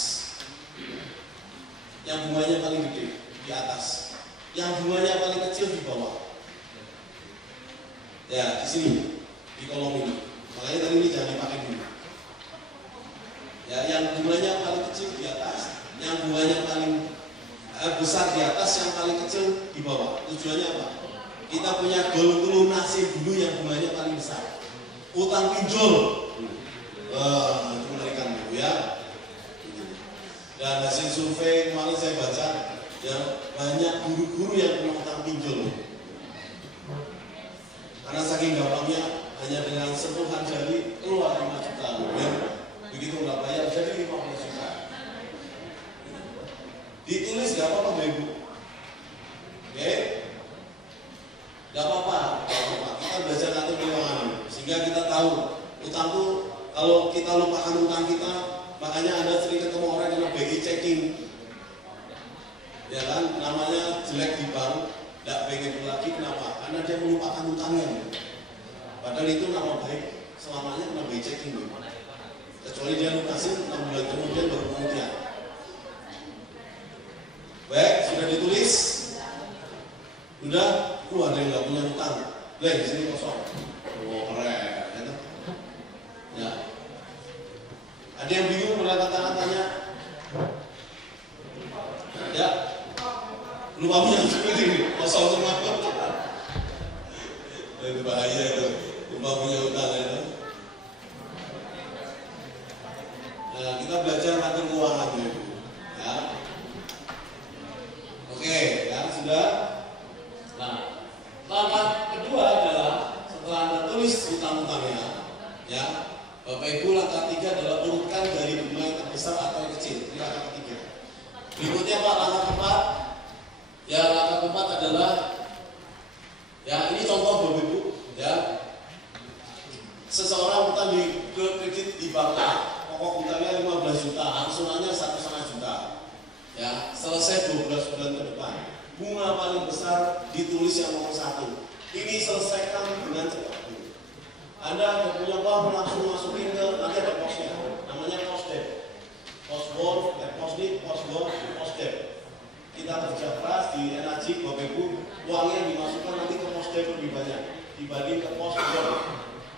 Yang bunganya paling gede di atas. Yang bunganya paling kecil di bawah. Ya, di sini, di kolom ini. Makanya tadi ini jangan dipakai dulu. Ya, yang bunganya paling kecil di atas, yang bunganya paling besar di atas, yang paling kecil di bawah. Tujuannya apa? Kita punya goal itu lunasi dulu yang bunganya paling besar. Utang pinjol. Itu mengerikan dulu ya. Dan hasil survei kemarin saya baca, ya banyak guru-guru yang punya utang pinjol. Karena saking gampangnya, hanya dengan sentuhan jari keluar 5 juta. Ya. Begitu nggak bayar jadi 15 juta. Ditulis nggak apa-apa Bapak Ibu. Oke? Nggak apa-apa. Kita belajar ngatur keuangan sehingga kita tahu utang tuh kalau kita lupakan utang kita, makanya Anda sering ketemu orang yang BI checking. Ya kan, namanya jelek di bank, nggak pengen lagi, kenapa? Karena dia melupakan utangnya. Padahal itu nama baik, selamanya kena BI checking. Kecuali dia lunasin 6 bulan kemudian baru kemudian. Baik, sudah ditulis. Sudah, ada yang nggak punya utang. Lihat di sini kosong. Oh, keren. Ya. Ada yang bingung melihat kata-katanya? Ya. Lupa punya seperti kosong semua. Itu bahaya itu. Lupa punya utang itu. Nah, kita belajar ngatur keuangan dulu. Ya. Oke, ya sudah. Nah, langkah kedua adalah setelah Anda tulis utang-utangnya, ya, Bapak Ibu, langkah 3 adalah urutkan dari bunga yang terbesar atau yang kecil. Berikutnya Pak, langkah keempat. Ya, langkah keempat adalah, ya ini contoh Bapak Ibu, ya. Seseorang utang di kredit di bank A, pokok utangnya 15 juta, angsurannya 1,5 juta. Ya, selesai 12 bulan ke depan. Bunga paling besar ditulis yang nomor 1. Ini selesaikan dengan cepat. Anda punya uang langsung masukin ke, nanti ada posnya, namanya post debt, post bond, post debt, post bond, post debt. Kita kerja keras di energi, Bapak Ibu, uangnya dimasukkan nanti ke post debt lebih banyak dibanding ke post bond.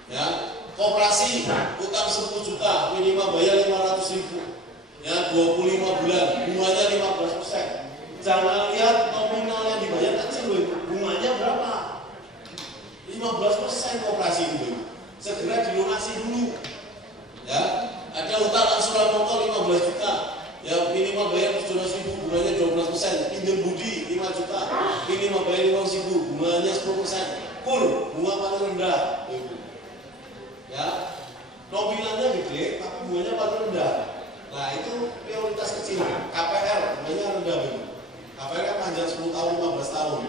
Ya, koperasi utang 10 juta, minimal bayar 500.000. Ya, 25 bulan, bunganya 15%. Jangan lihat nominal yang dibayar kecil, bunganya berapa? 15% koperasi itu. Segera dilunasi dulu. Ya, ada utang angsuran motor 15 juta. Ya, minimal bayar 700.000, bunganya 12%. Pinjam budi 5 juta, minimal bayar 500.000, bunganya 10%. Kur, bunga paling rendah. Ya, nominalnya gede, tapi bunganya paling rendah. Nah, itu prioritas kecil. KPR, bunganya rendah. KPR kan panjang 10 tahun, 15 tahun.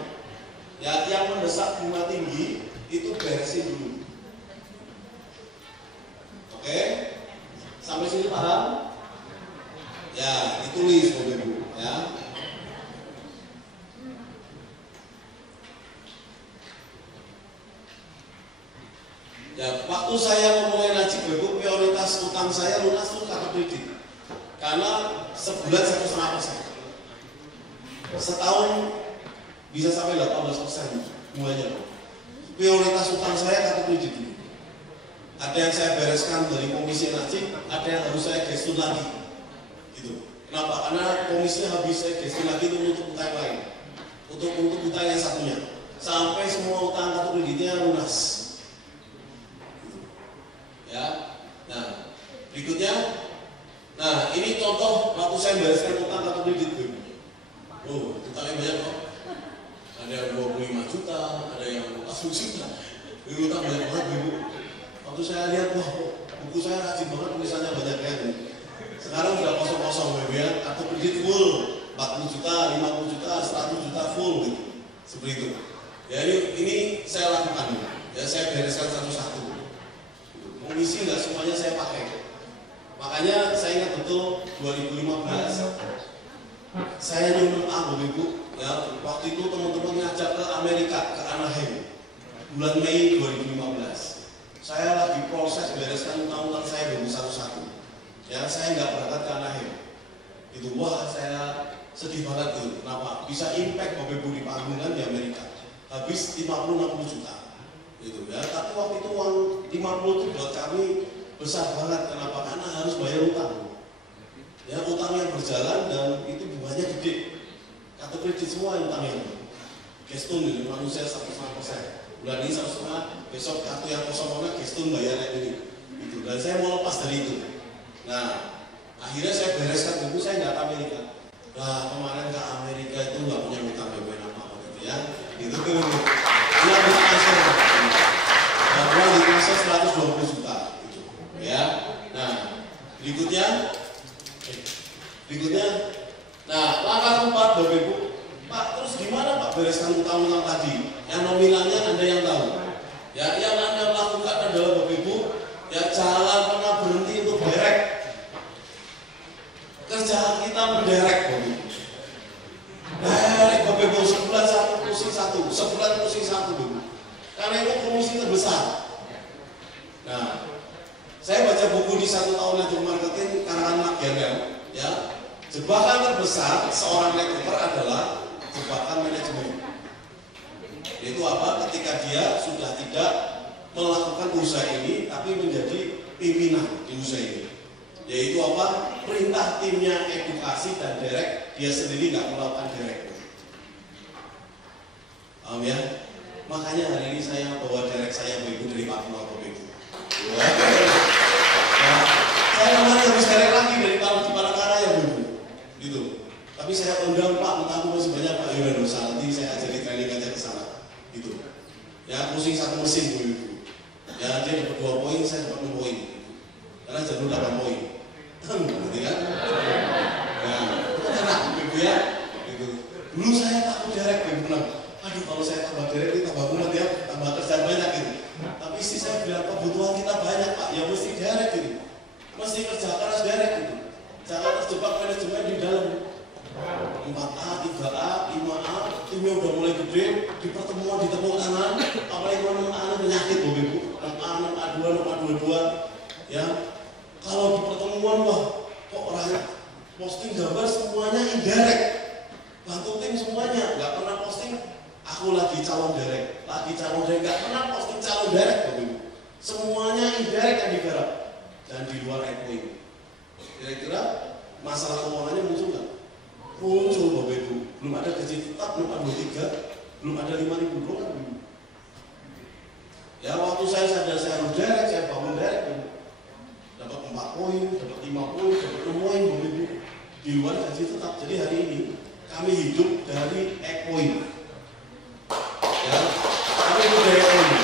Ya, yang mendesak bunga tinggi itu beresin dulu. Oke? Sampai sini paham? Ya, ditulis Bapak Ibu, ya. Ya, waktu saya memulai ngaji Bapak Ibu, prioritas utang saya lunas itu kartu kredit. Karena sebulan 1,5%. Setahun bisa sampai 18% bunganya. Prioritas utang saya kartu kredit. Ada yang saya bereskan dari komisi energi, ada yang harus saya gestur lagi. Gitu. Kenapa? Karena komisinya habis, saya gestur lagi itu untuk utang lain, untuk utang yang satunya, sampai semua utang kartu kreditnya lunas. Gitu. Ya. Nah, berikutnya, nah ini contoh waktu saya bereskan utang kartu kredit. Oh, utangnya banyak kok. Ada yang 25 juta, ada yang 40 juta. Ini utang banyak banget, Bu. Waktu saya lihat, wah, buku saya rajin banget, tulisannya banyak ya. Sekarang udah kosong-kosong, Bu ya. Kartu kredit full, 40 juta, 50 juta, 100 juta full gitu. Seperti itu. Ya ini saya lakukan. Ya saya bereskan satu-satu. Komisi nggak semuanya saya pakai. Makanya saya ingat betul 2015 saya nyumbang Bapak Ibu, ya waktu itu teman-teman ngajak ke Amerika, ke Anaheim, bulan Mei 2015. Saya lagi proses bereskan utang-utang saya dulu satu-satu. Ya saya nggak berangkat ke Anaheim. Itu wah saya sedih banget tuh. Kenapa? Bisa impact Bapak Ibu di panggung kan di Amerika. Habis 50-60 juta. Gitu ya. Tapi waktu itu uang 50 itu buat kami besar banget. Kenapa? Karena harus bayar utang. Ya utang yang berjalan dan itu bunganya gede. Kartu kredit semua yang utangnya. Gestun ini manusia 1,5%. Bulan ini 1,5%, besok kartu yang kosong mana gestun bayarnya ini. Gitu. Dan saya mau lepas dari itu. Nah, akhirnya saya bereskan buku, saya nggak ke Amerika. Nah, kemarin ke Amerika itu nggak punya utang BBM apa gitu ya. Itu tuh dia bisa transfer. Dan uang di transfer 120 juta. Gitu. Ya. Nah, berikutnya, nah langkah keempat Bapak Ibu, Pak terus gimana Pak bereskan utang-utang tadi? Yang nominalnya Anda yang tahu. Ya, yang Anda lakukan adalah Bapak Ibu, ya jangan pernah berhenti untuk derek. Kerjaan kita menderek Bapak Ibu. Derek Bapak Ibu, sebulan satu pusing satu, sebulan pusing satu Bapak Ibu. Karena itu komisi terbesar. Nah, saya baca buku di 1 tahun network marketing karangan Mark Gardner, ya. Jebakan terbesar seorang networker adalah jebakan manajemen. Yaitu apa? Ketika dia sudah tidak melakukan usaha ini, tapi menjadi pimpinan di usaha ini. Yaitu apa? Perintah timnya edukasi dan direct, dia sendiri nggak melakukan direct. Paham ya? Makanya hari ini saya bawa direct saya Ibu dari Papua ke Ibu. Ya, saya kemarin habis direct lagi dari tahun di Palangkaraya Bu. Gitu. Tapi saya undang Pak, utangku masih banyak Pak, ya udah dosa, nanti saya ajari training aja ke sana. Gitu. Ya, pusing satu mesin Bu Ibu. Ya, dia dapat 2 poin, saya dapat 6 poin. Karena jalur 8 poin. Gitu kan? Nah, itu enak Bu Ibu. 4A, 3A, 5A, timnya udah mulai gede, di pertemuan ditepuk tangan, apalagi kalau 6A penyakit Bapak Ibu, 6A, 6A2, 6A22, ya. Kalau di pertemuan wah, kok orang posting gambar semuanya indirect, bantu tim semuanya, nggak pernah posting aku lagi calon derek, nggak pernah posting calon derek Bapak Ibu, semuanya indirect yang digarap dan di luar equity. Kira-kira masalah keuangannya muncul nggak? Muncul Bapak Ibu, belum ada gaji tetap, belum ada 23, belum ada 5.000 dolar. Ya waktu saya sadar saya harus derek, saya bangun derek, dapat 4 poin, dapat 5 poin, dapat 6 poin Bapak Ibu, di luar gaji tetap. Jadi hari ini kami hidup dari equity. Ya, kami hidup dari equity.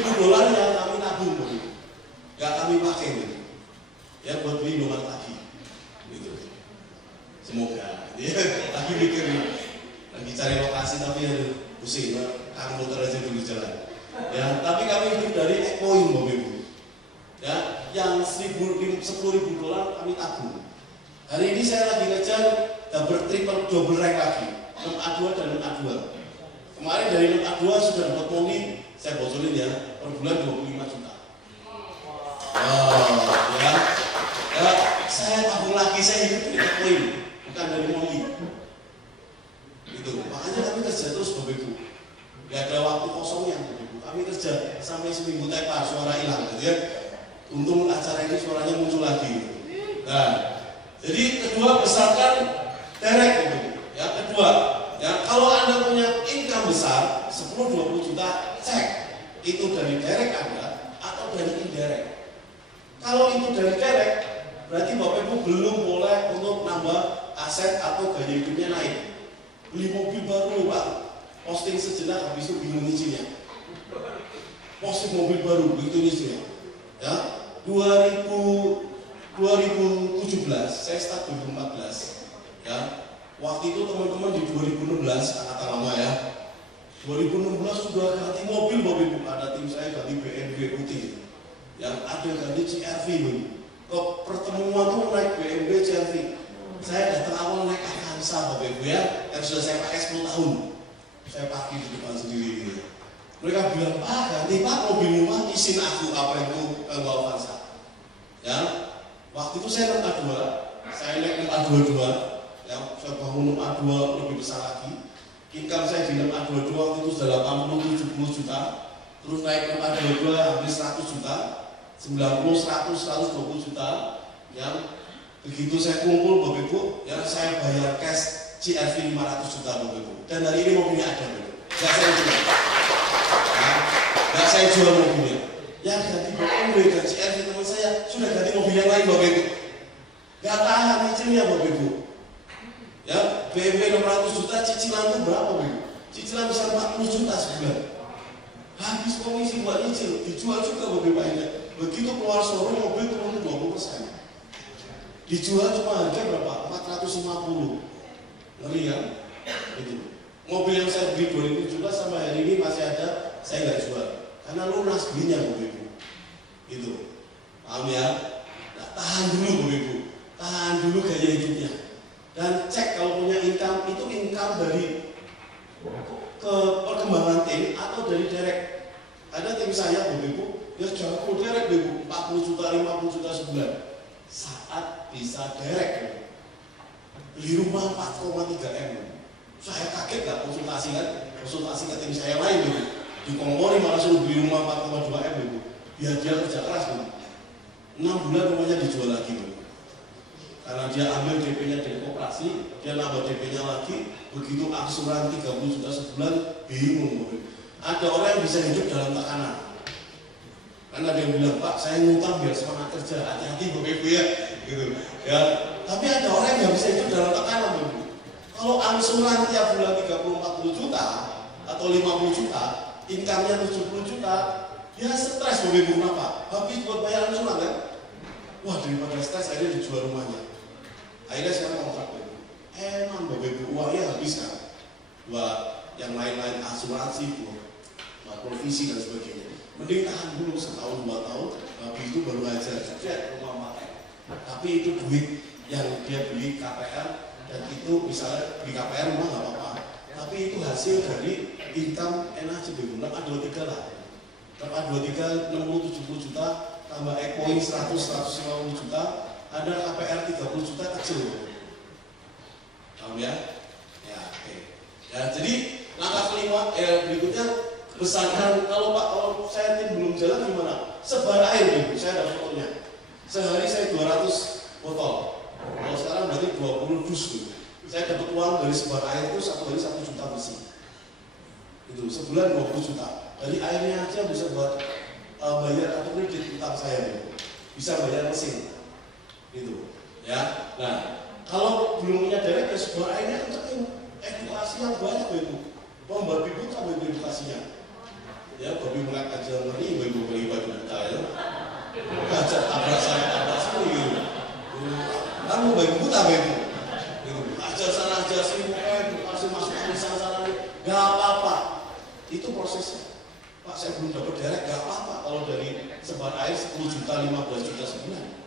10.000 dolar yang kami nabung Bapak Ibu, nggak kami pakai gitu. Ya buat beli nomor lagi gitu. Semoga ya, lagi mikir lagi cari lokasi tapi ya pusing kang motor aja dulu jalan ya, tapi kami hidup dari ecoin Bapak Ibu ya, yang 10.000 dolar kami tabung. Hari ini saya lagi ngejar double rank lagi 6A2 dan 6A2. Kemarin dari 6A2 sudah dapat money, saya bocorin ya, per bulan 25 juta. Ya, saya tabung lagi, saya hidup dari poin, bukan dari moli. Gitu. Makanya kami kerja terus Bapak Ibu. Gak ada waktu kosongnya Bapak Ibu. Kami kerja sampai seminggu tepar, suara hilang gitu ya. Untung acara ini suaranya muncul lagi. Nah, jadi kedua besarkan derek Bapak Ibu. Ya, kedua, ya kalau Anda punya income besar 10-20 juta, cek itu dari derek Anda atau dari indirect. Kalau itu dari derek, berarti Bapak Ibu belum boleh untuk nambah aset atau gaya hidupnya naik. Beli mobil baru Pak, posting sejenak habis itu bingung izinnya. Posting mobil baru, begitu izinnya. Ya, 2017, saya start 2014. Ya, waktu itu teman-teman di 2016 kata lama ya. 2016 sudah ganti mobil Bapak Ibu, ada tim saya ganti BMW putih. Yang ada ganti CR-V ke pertemuan tuh naik BMW CR-V. Saya datang awal naik Avanza Bapak Ibu ya, yang sudah saya pakai 10 tahun. Saya pakai di depan sendiri gitu. Mereka bilang, Pak ganti Pak mobilmu Pak, izin aku apa itu bawa Avanza. Ya, waktu itu saya 6A2, saya naik 6A22, ya, saya bangun 6A2 lebih besar lagi. Income saya di 6A22 waktu itu sudah 80-70 juta, terus naik 6A22 hampir 100 juta. 90, 100, 120 juta yang begitu saya kumpul Bapak Ibu, yang saya bayar cash CR-V 500 juta Bapak Ibu, dan hari ini mobilnya ada Bapak Ibu, gak saya jual ya, gak saya jual mobilnya yang ganti BMW dan CR-V teman saya sudah ganti mobil yang lain Bapak Ibu, gak tahan cicilnya Bapak Ibu ya, BMW 600 juta cicilan itu berapa Bapak Ibu? Cicilan bisa 40 juta sebulan, habis komisi buat nyicil, dijual juga Bapak Ibu ini. Begitu keluar showroom mobil turun 20%. Dijual cuma harga berapa? 450. Ngeri kan? Itu. Mobil yang saya beli 2017 sampai hari ini masih ada, saya nggak jual. Karena lunas belinya Bapak Ibu. Itu. Paham ya? Nah, tahan dulu Bapak Ibu. Tahan dulu gaya hidupnya. Dan cek kalau punya income, itu income dari ke perkembangan tim atau dari direct. Ada tim saya Bapak Ibu, ya jago derek Ibu, 40 juta, 50 juta sebulan. Saat bisa derek, beli rumah 4,3 M. Saya kaget gak konsultasi ke tim saya lain Ibu. Dikompori malah suruh beli rumah 4,2 M Ibu. Biar dia kerja keras Ibu. 6 bulan rumahnya dijual lagi Ibu. Karena dia ambil DP-nya dari koperasi, dia nambah DP-nya lagi, begitu angsuran 30 juta sebulan, bingung Ibu. Ada orang yang bisa hidup dalam tekanan. Karena dia bilang, Pak, saya ngutang biar semangat kerja, hati-hati Bapak Ibu ya, gitu. Ya, tapi ada orang yang bisa hidup dalam tekanan, Bapak Ibu. Kalau angsuran tiap bulan 30-40 juta atau 50 juta, income-nya 70 juta, ya stres Bapak Ibu, kenapa? Habis buat bayar angsuran kan? Wah, daripada stres akhirnya dijual rumahnya. Akhirnya saya kontrak Bapak Ibu. Emang Bapak Ibu uangnya habis kan? Buat yang lain-lain asuransi, buat provisi dan sebagainya. Mending tahan dulu setahun 2 tahun, habis itu baru aja rumah pakai. Tapi itu duit yang dia beli KPR dan itu itu misalnya di KPR memang nggak apa-apa, tapi itu hasil dari income NAJ BEMU, A23 lah. A23 60-70 juta, tambah ekoin 100-150 juta, ada KPR 30 juta kecil. Paham ya? Ya, oke. Ya, jadi langkah kelima, berikutnya besarkan. Kalau Pak, kalau saya tim belum jalan gimana? Sebar air, Ibu. Saya ada fotonya. Sehari saya 200 botol. Kalau sekarang berarti 20 dus. Saya dapat uang dari sebar air itu satu hari 1 juta bersih. Itu sebulan 20 juta. Dari airnya aja bisa buat bayar kartu kredit utang saya, Ibu. Bisa bayar mesin. Gitu. Ya. Nah, kalau belum punya direct ya sebar airnya kencengin. Edukasi yang banyak, Ibu. Babi buta, Ibu, edukasinya. Ya, babi mulai aja ngeri, Ibu beli baju buta ya. Ajak tabrak sini gitu. Kamu babi buta, Ibu. Gitu. Ajar sana ajar sini, edukasi masuk sana. Gak apa-apa. Itu prosesnya. Pak, saya belum dapat direct, gak apa-apa. Kalau dari sebar air 10 juta, 15 juta sebulan.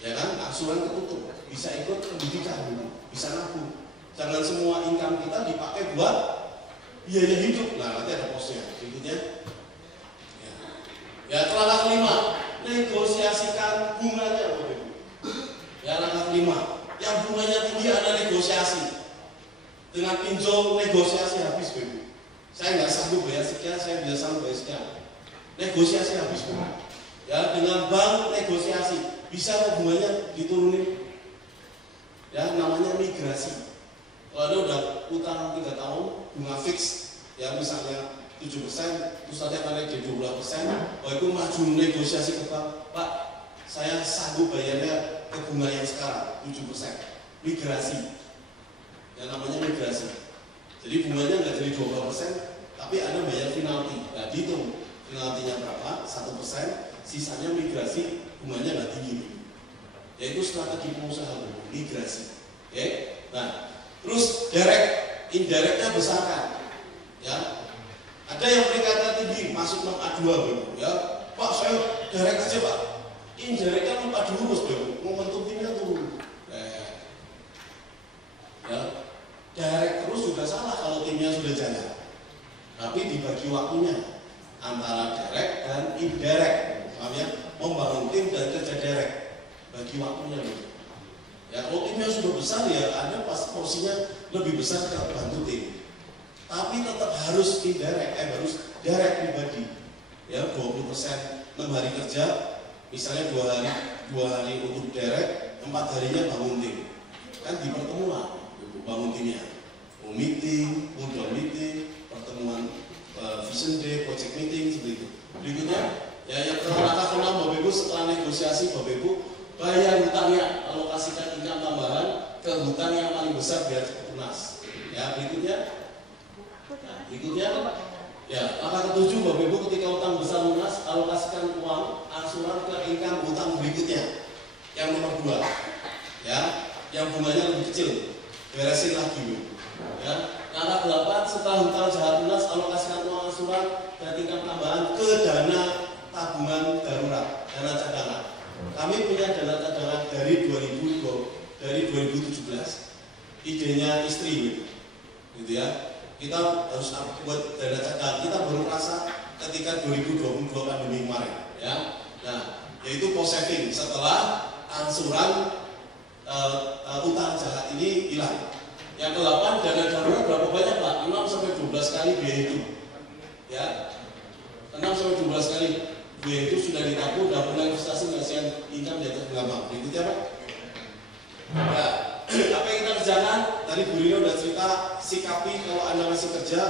Ya kan, angsuran ketutup. Bisa ikut pendidikan, bisa nabung. Jangan semua income kita dipakai buat biaya hidup. Nah, nanti ada posnya. Berikutnya. Ya, langkah kelima, negosiasikan bunganya, Bapak Ibu. Ya, langkah kelima, yang bunganya tinggi ada negosiasi. Dengan pinjol negosiasi habis, Bapak Ibu. Saya nggak sanggup bayar sekian, saya bisa sanggup bayar sekian. Negosiasi habis, Bapak Ibu. Ya, dengan bank negosiasi bisa kok bunganya diturunin. Ya, namanya migrasi. Kalau ada udah utang 3 tahun, bunga fix, ya misalnya 7%, terus nanti akan naik jadi 12%, itu maju negosiasi ke bank, Pak, saya sanggup bayarnya ke bunga yang sekarang, 7%, migrasi, ya namanya migrasi. Jadi bunganya nggak jadi 12%, tapi ada bayar penalti, nah dihitung, penaltinya berapa, 1%, sisanya migrasi, bunganya nggak tinggi. Yaitu strategi pengusaha, migrasi. Oke? Nah, terus direct, indirectnya besarkan, ya. Ada yang peringkatnya tinggi, masuk 6A2, Bapak, ya. Pak, saya direct aja, Pak. Indirectnya 4 lurus, Bapak. Momentum timnya turun. Ya, direct terus juga salah kalau timnya sudah jalan. Tapi dibagi waktunya antara direct dan indirect, paham ya? Membangun tim dan kerja direct, bagi waktunya, Bapak. Ya, kalau timnya sudah besar ya Anda pasti porsinya lebih besar ke bantu tim. Tapi tetap harus indirect, harus direct pribadi. Ya, 20% 6 hari kerja, misalnya 2 hari untuk direct, 4 harinya bangun tim. Kan di pertemuan, bangun timnya. Meeting, modal meeting, pertemuan vision day, project meeting, seperti itu. Berikutnya, ya yang langkah ke-6 Bapak Ibu, setelah negosiasi Bapak Ibu, bayar hutangnya, alokasikan income tambahan ke hutang yang paling besar biar cepat lunas. Ya, berikutnya, ya langkah ke-7 Bapak Ibu, ketika hutang besar lunas, alokasikan uang angsuran ke income hutang berikutnya. Yang nomor 2, ya, yang bunganya lebih kecil, beresin lagi, Bu. Ya, langkah ke-8, setelah hutang jahat lunas, alokasikan uang angsuran dan income tambahan ke dana tabungan darurat, dana cadangan. Kami punya dana cadangan dari 2017. Idenya istri, gitu ya. Kita harus buat dana cadangan. Kita baru rasa ketika 2022 pandemi kemarin, ya. Nah, yaitu post saving setelah angsuran utang jahat ini hilang. Yang ke-8, dana darurat berapa banyak, Pak? 6-12 kali biaya hidup, ya. 6-12 kali biaya hidup sudah ditabung, dan pernah investasi menghasilkan income di atas berapa? Berikutnya, Pak. Ya, apa yang kita kerjakan? Tadi Bu Rino sudah cerita, sikapi kalau Anda masih kerja,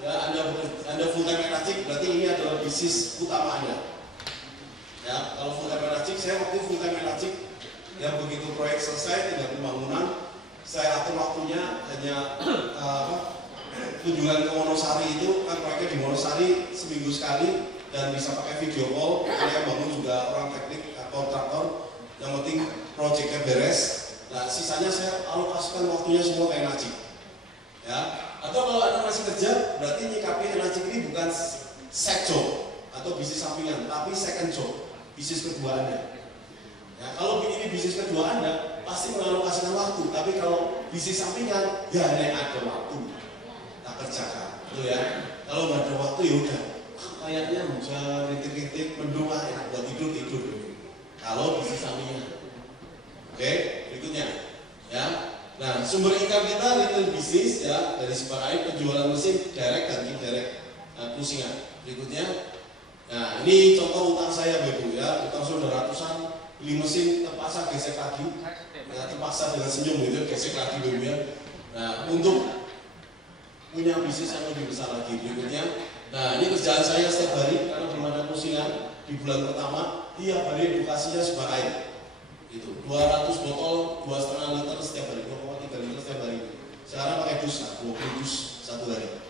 ya Anda full time electric, berarti ini adalah bisnis utama Anda. Ya, kalau full time electric, saya waktu full time electric, ya begitu proyek selesai, tinggal pembangunan, saya atur waktunya hanya kunjungan ke Wonosari itu, kan proyeknya di Wonosari seminggu sekali, dan bisa pakai video call, saya bangun juga orang teknik, kontraktor, yang penting proyeknya beres. Nah, sisanya saya alokasikan waktunya semua ke Enacik. Ya, atau kalau Anda masih kerja, berarti nyikapi Enacik ini bukan side job atau bisnis sampingan, tapi second job, bisnis kedua Anda. Ya, kalau ini bisnis kedua Anda, pasti mengalokasikan waktu. Tapi kalau bisnis sampingan, ya nek ada waktu tak kerjakan, gitu ya. Kalau nggak ada waktu ya udah, kayaknya hujan, rintik-rintik, mendung enak buat tidur. Kalau bisnis sampingan. Oke, berikutnya, ya. Nah, sumber income kita retail bisnis ya dari Super-Aid, penjualan mesin direct dan indirect pusingan. Berikutnya, nah ini contoh utang saya Ibu ya, utang sudah ratusan, beli mesin terpaksa gesek lagi, ya, terpaksa dengan senyum gitu gesek lagi Ibu ya. Nah untuk punya bisnis yang lebih besar lagi. Berikutnya, nah ini kerjaan saya setiap hari karena belum ada pusingan di bulan pertama, tiap hari edukasinya Super-Aid. Itu 200 botol 2,5 liter setiap hari, 2,3 liter setiap hari. Sekarang pakai dus, 20 dus satu hari.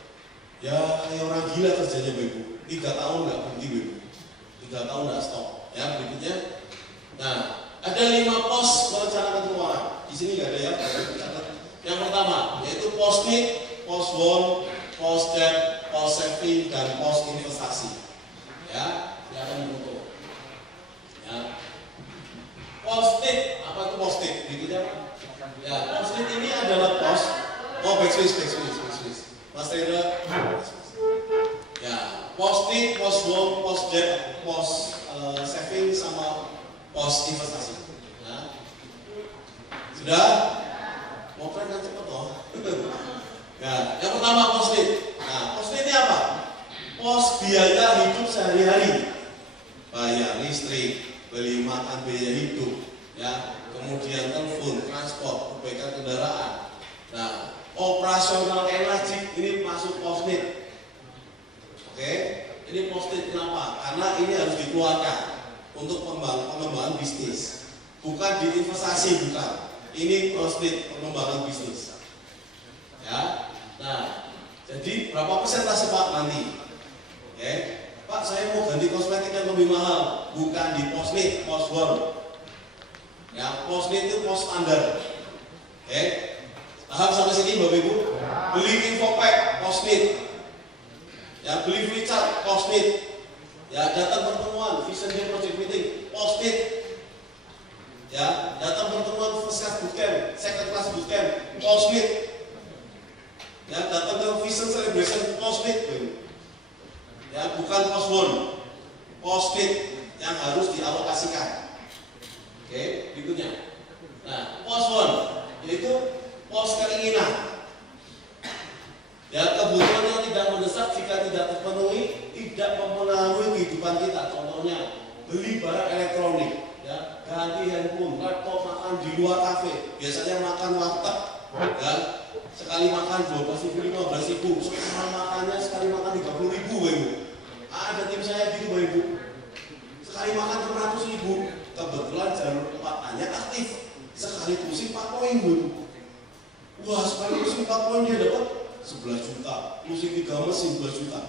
Ya kayak orang gila kerjanya Ibu. 3 tahun nggak berhenti Ibu. 3 tahun nggak stop. Ya berikutnya. Nah ada 5 pos merencanakan keuangan. Di sini nggak ada ya. Yang pertama yaitu pos need, pos bond, pos debt, pos saving dan pos investasi. Ya silakan difoto. Ya. Post-it, apa itu post-it? Berikutnya apa? Ya, post-it ini adalah pos. Oh, backspace. Mas Tera. Ya, post-it, pos bond, pos debt, pos saving sama pos investasi. Nah, sudah? Mau kan cepet toh? Ya, yang pertama post-it. Nah, post-it ini apa? Pos biaya hidup sehari-hari. Bayar listrik, beli makan, biaya hidup, ya, kemudian telepon, transport, perbaikan kendaraan. Nah, operasional energi ini masuk post-it. Oke, ini post-it kenapa? Karena ini harus dikeluarkan untuk pengembangan bisnis, bukan diinvestasi, bukan. Ini post-it pengembangan bisnis. Ya, nah, jadi berapa persentase Pak nanti? Oke. Pak, saya mau ganti kosmetik yang lebih mahal, bukan di post-it, post-bond. Ya, post-it itu pos standar. Oke, paham sampai sini Bapak Ibu? Beli infopack, post-it. Ya, beli free chart, post-it. Ya, datang pertemuan, vision day project meeting, post-it. Ya, datang pertemuan first class bootcamp, second class bootcamp, post-it. Ya, datang ke vision celebration, post-it. Ya, bukan post-bond, post-it yang harus dialokasikan. Oke, berikutnya. Nah, post-bond yaitu pos keinginan. Ya, kebutuhan yang tidak mendesak jika tidak terpenuhi tidak mempengaruhi kehidupan kita. Contohnya, beli barang elektronik, ya, ganti handphone, laptop, makan di luar kafe. Biasanya makan warteg, ya, sekali makan 12.000, 15.000. Sekarang makannya sekali makan 30.000, Ibu. Ada tim saya gitu Bapak Ibu, sekali makan 600.000. Kebetulan jalur 4A-nya aktif, sekali pusing 4 poin Bu. Wah, sekali pusing 4 poin dia dapat 11 juta, pusing 3 mesin 12 juta.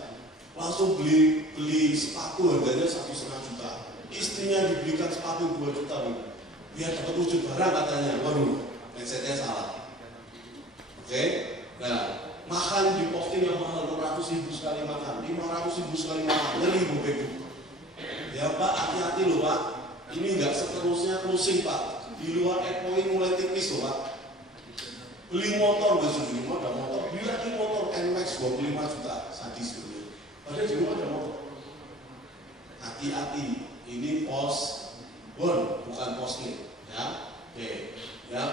Langsung beli sepatu harganya 1,5 juta. Istrinya dibelikan sepatu 2 juta Bu. Biar dapat wujud barang katanya. Waduh, mindsetnya salah. Oke, nah, makan di posting yang mahal 600.000 sekali makan, 500.000 sekali makan, ngeri Bu Ibu. Ya Pak, hati-hati loh Pak. Ini nggak seterusnya closing Pak. Di luar point mulai tipis loh Pak. Beli motor gak sih, ada motor, beli lagi motor NMAX 25 juta, sadis dulu. Padahal di rumah ada motor. Hati-hati, ini pos bond, bukan post-it. Ya, oke. Ya,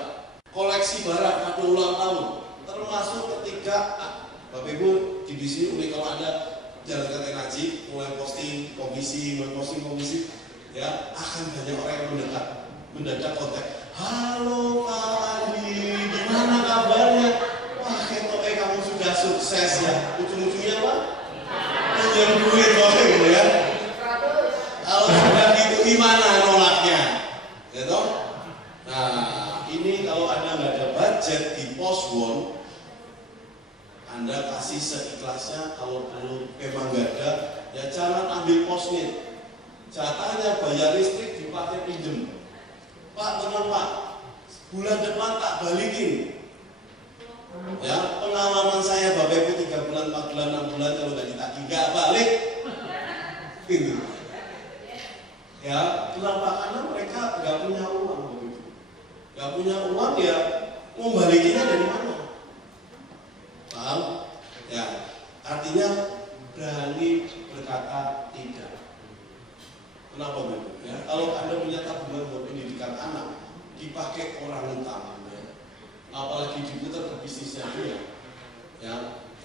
koleksi barang kado ulang tahun. Termasuk ketika Bapak Ibu di sini unik kalau ada jalan ke ngaji, mulai posting komisi, ya akan banyak orang yang mendadak kontak. Halo Pak Adi, gimana kabarnya? Wah, ketoknya kamu sudah sukses ya. Ujung-ujungnya apa? Pinjam duit gitu ya. Kalau sudah gitu gimana nolaknya? Gitu? Nah, ini kalau Anda nggak ada budget di post-bond, Anda kasih seikhlasnya. Kalau perlu memang nggak ada, ya jangan ambil post-it. Jatahnya bayar listrik dipakai pinjem. Pak, tenang Pak, bulan depan tak balikin. Ya, pengalaman saya Bapak Ibu 3 bulan, 4 bulan, 6 bulan kalau nggak ditagih nggak balik. Gitu. Ya, kenapa? Karena mereka nggak punya uang, nggak punya bisnisnya dia. Ya,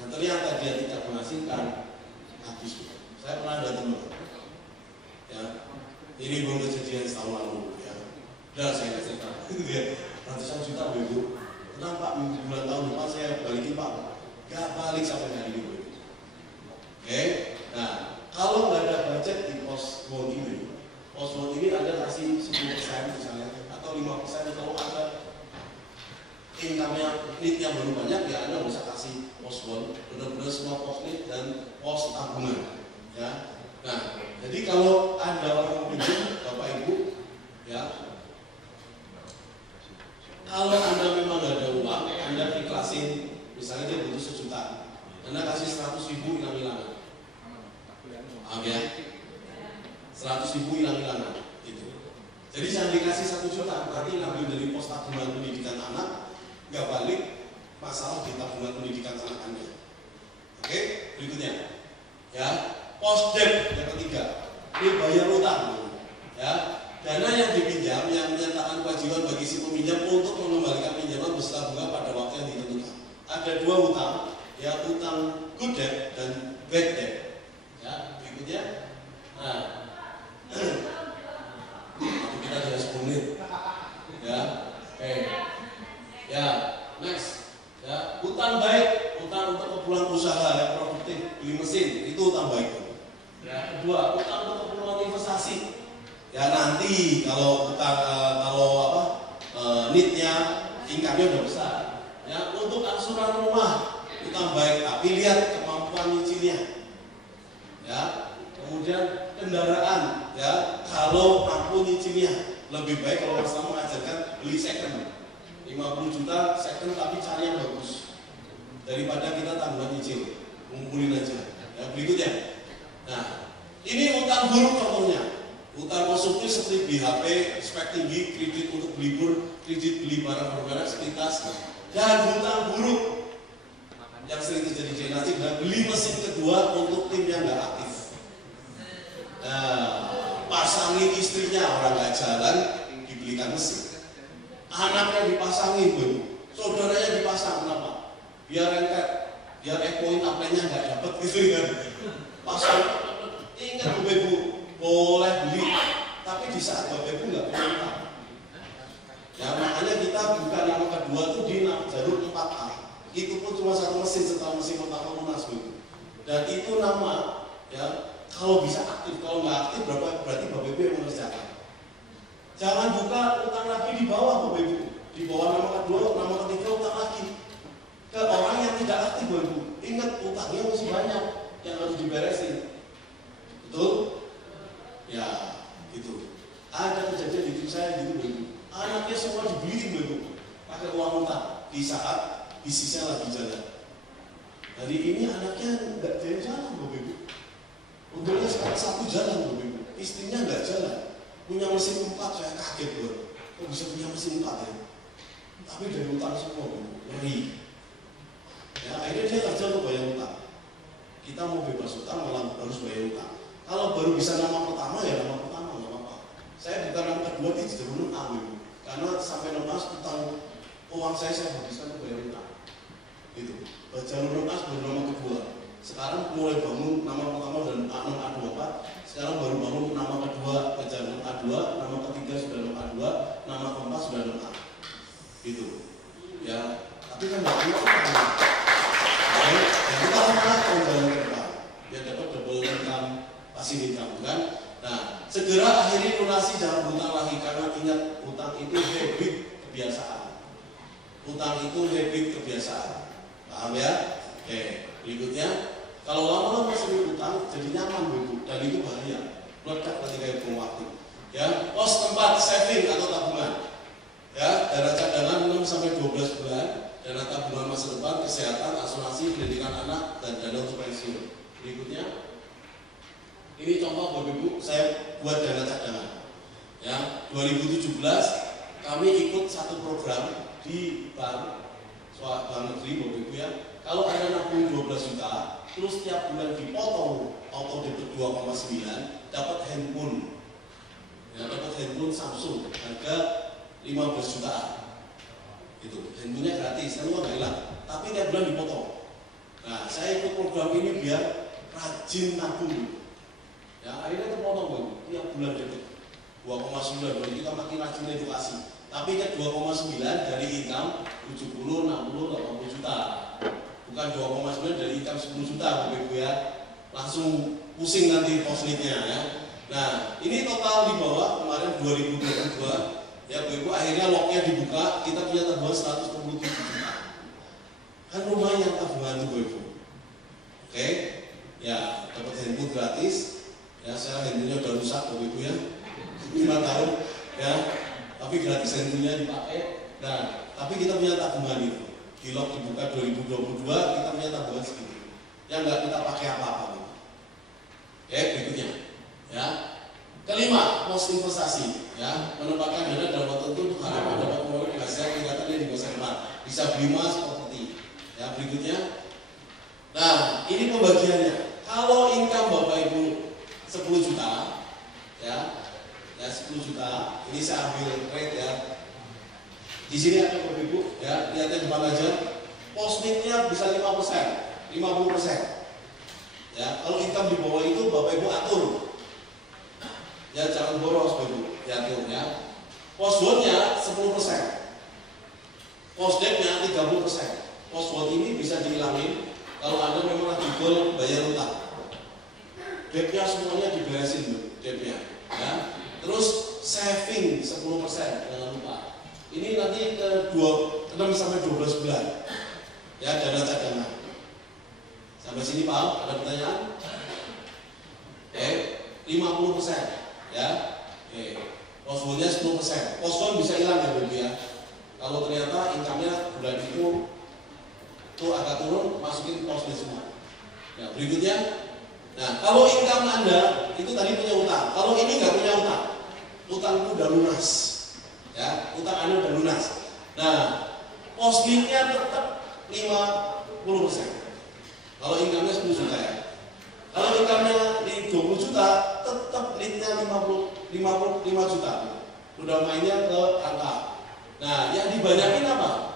dan ternyata dia tidak menghasilkan, habis. Saya pernah ada teman, ya, ini belum kejadian setahun lalu, ya. Udah saya kasih tahu, dia ratusan juta Bu. Tenang Pak, bulan tahun depan saya balikin Pak. Gak balik sampai hari ini Bu. Oke, nah kalau nggak ada budget di pos loan ini ada kasih 10% misalnya atau 5% kalau ada income-nya, lead-nya baru banyak ya Anda nggak usah kasih pos loan, benar-benar semua pos lead dan pos tabungan, ya. Nah, jadi kalau Anda orang pinjam, Bapak Ibu, ya, kalau Anda memang nggak ada uang, Anda ikhlasin, misalnya dia butuh 1 juta, Anda kasih 100.000 hilang-hilangan, ya, 100.000 hilang-hilangan, gitu. Jadi jangan dikasih 1 juta, berarti ngambil dari pos tabungan pendidikan anak, nggak balik masalah di tabungan pendidikan anak Anda. Oke, berikutnya, ya, pos debt yang ketiga, ini bayar utang, ya, dana yang dipinjam yang menyatakan kewajiban bagi si peminjam untuk mengembalikan pinjaman beserta bunga pada waktu yang ditentukan. Ada 2 utang, ya, utang good debt dan bad debt, ya, berikutnya, nah, kita sudah 10 menit, ya, oke. Ya, next. Ya, utang baik, utang untuk keperluan usaha yang produktif, beli mesin, itu utang baik. Ya, kedua, utang untuk keperluan investasi. Ya, nanti kalau utang need-nya, income-nya udah besar. Ya, untuk angsuran rumah, utang baik, tapi lihat kemampuan nyicilnya. Ya, kemudian kendaraan, ya, kalau mampu nyicilnya, lebih baik kalau Mas mengajarkan beli second. 50 juta second tapi cari yang bagus daripada kita tanggungan nyicil, ngumpulin aja. Ya, berikutnya, nah ini utang buruk contohnya, utang konsumtif seperti BHP, spek tinggi, kredit untuk libur, kredit beli barang bermerek sekuritas, dan utang buruk yang sering terjadi di Nasib dan beli mesin kedua untuk tim yang nggak aktif. Nah, pasangin istrinya orang nggak jalan, dibelikan mesin. Anaknya dipasangin, Bu. Saudaranya dipasang, kenapa? Biar rengket, biar ekoin apelnya nggak dapat gitu kan. Pasang, ingat Bapak Ibu, boleh beli, tapi di saat Bapak Ibu nggak punya utang. Ya, makanya kita buka nama kedua tuh di jalur 4A. Itu pun cuma 1 mesin setelah mesin pertama lunas, Bu. Dan itu nama, ya, kalau bisa aktif, kalau nggak aktif berarti Bapak Ibu yang mengerjakan. Jangan buka utang lagi di bawah Bapak Ibu. Di bawah nama kedua, nama ketiga utang lagi. Ke orang yang tidak aktif Bapak Ibu. Ingat utangnya masih banyak yang harus diberesin. Betul? Ya, gitu. Ada kejadian di tim saya gitu Bapak Ibu. Anaknya semua dibeliin Bapak Ibu. Pakai uang utang di saat bisnisnya lagi jalan. Jadi ini anaknya nggak jalan Bapak Ibu. Untungnya sekarang 1 jalan Bapak Ibu. Istrinya nggak jalan. Punya mesin 4, saya kaget Bu. Kok bisa punya mesin 4 ya? Tapi dari utang semua Bu, ngeri. Ya, akhirnya dia kerja untuk bayar utang. Kita mau bebas utang malah harus bayar utang. Kalau baru bisa nama pertama ya nama pertama, nggak apa-apa. Saya bukan nama kedua di jalur A Bu. Karena sampai nama utang uang saya habiskan untuk bayar utang. Gitu. Jalur A baru nama kedua. Sekarang mulai bangun nama pertama dan A6, A24. Sekarang baru bangun nama kedua ke jalur A2, nama ketiga sudah nama A2, nama keempat sudah nama A. Gitu. Ya, tapi kan nggak punya utang. Ya, kita harus jalan ke depan. Biar dapat double income, passive income kan. Nah, segera akhiri lunasi, jangan berhutang lagi karena ingat utang itu habit kebiasaan. Utang itu habit kebiasaan. Paham ya? Oke, berikutnya. Kalau lama-lama sering utang, jadi nyaman Bu, dan itu bahaya. Meledak ketika itu waktu. Ya, pos tempat saving atau tabungan. Ya, dana cadangan 6 sampai 12 bulan, dana tabungan masa depan, kesehatan, asuransi, pendidikan anak, dan dana untuk pensiun. Berikutnya, ini contoh Bapak Ibu, saya buat dana cadangan. Ya, 2017 kami ikut satu program di bank negeri Bapak Ibu ya. Kalau Anda nabung 12 juta, terus setiap bulan dipotong auto debit 2,9, dapat handphone. Ya, dapat handphone Samsung harga 15 jutaan. Itu handphonenya gratis, kan uang nggak hilang, tapi tiap bulan dipotong. Nah, saya ikut program ini biar rajin nabung. Ya, akhirnya terpotong Bang, tiap bulan debit 2,9, jadi kita makin rajin edukasi. Tapi kan 2,9 dari income 70, 60, 80 juta. Bukan 2,9 dari income 10 juta Bapak Ibu ya. Langsung pusing nanti positnya ya. Nah, ini total di bawah kemarin 2022 ya Bapak Ibu, akhirnya locknya dibuka, kita punya tabungan 167 juta. Kan lumayan tabungan itu Bapak Ibu. Oke, ya dapat handphone gratis. Ya, saya handphonenya udah rusak Bapak Ibu ya, 5 tahun ya, tapi gratis handphonenya dipakai. Nah, tapi kita punya tabungan itu. Di lock dibuka 2022, kita punya tabungan segitu. Yang nggak kita pakai apa-apa. Oke, berikutnya ya. Kelima, pos investasi ya, menempatkan dana dalam waktu tertentu untuk harapan dapat memperoleh penghasilan tingkatannya di masa depan. Bisa beli emas, properti. Ya, berikutnya. Nah, ini pembagiannya. Kalau income Bapak Ibu 10 juta ya 10 juta, ini saya ambil rate ya. Di sini ada Bapak Ibu ya, lihatnya depan aja. Positnya bisa 5%, 50%. Ya, kalau income di bawah itu Bapak Ibu atur. Ya, jangan boros Bapak Ibu, diatur ya. Postwordnya 10%. Postdebnya 30%. Postword ini bisa dihilangin kalau Anda memang lagi goal bayar utang. Debnya semuanya diberesin debnya ya. Terus saving 10%, jangan lupa. Ini nanti ke 6 sampai 12 bulan. Ya, dana cadangan. Sampai sini paham? Ada pertanyaan? 50% ya. Postwordnya 10%. Postword bisa hilang ya Bapak ya. Kalau ternyata income-nya bulan itu agak turun, masukin postword semua. Ya, berikutnya. Nah, kalau income Anda itu tadi punya utang, kalau ini nggak punya utang, utangku udah lunas, ya, utang Anda udah lunas. Nah, postwordnya tetap 50%. Kalau income-nya 10 juta ya. Kalau income-nya di 20 juta, tetap lead-nya 55 juta. Udah mainnya ke angka. Nah, yang dibanyakin apa?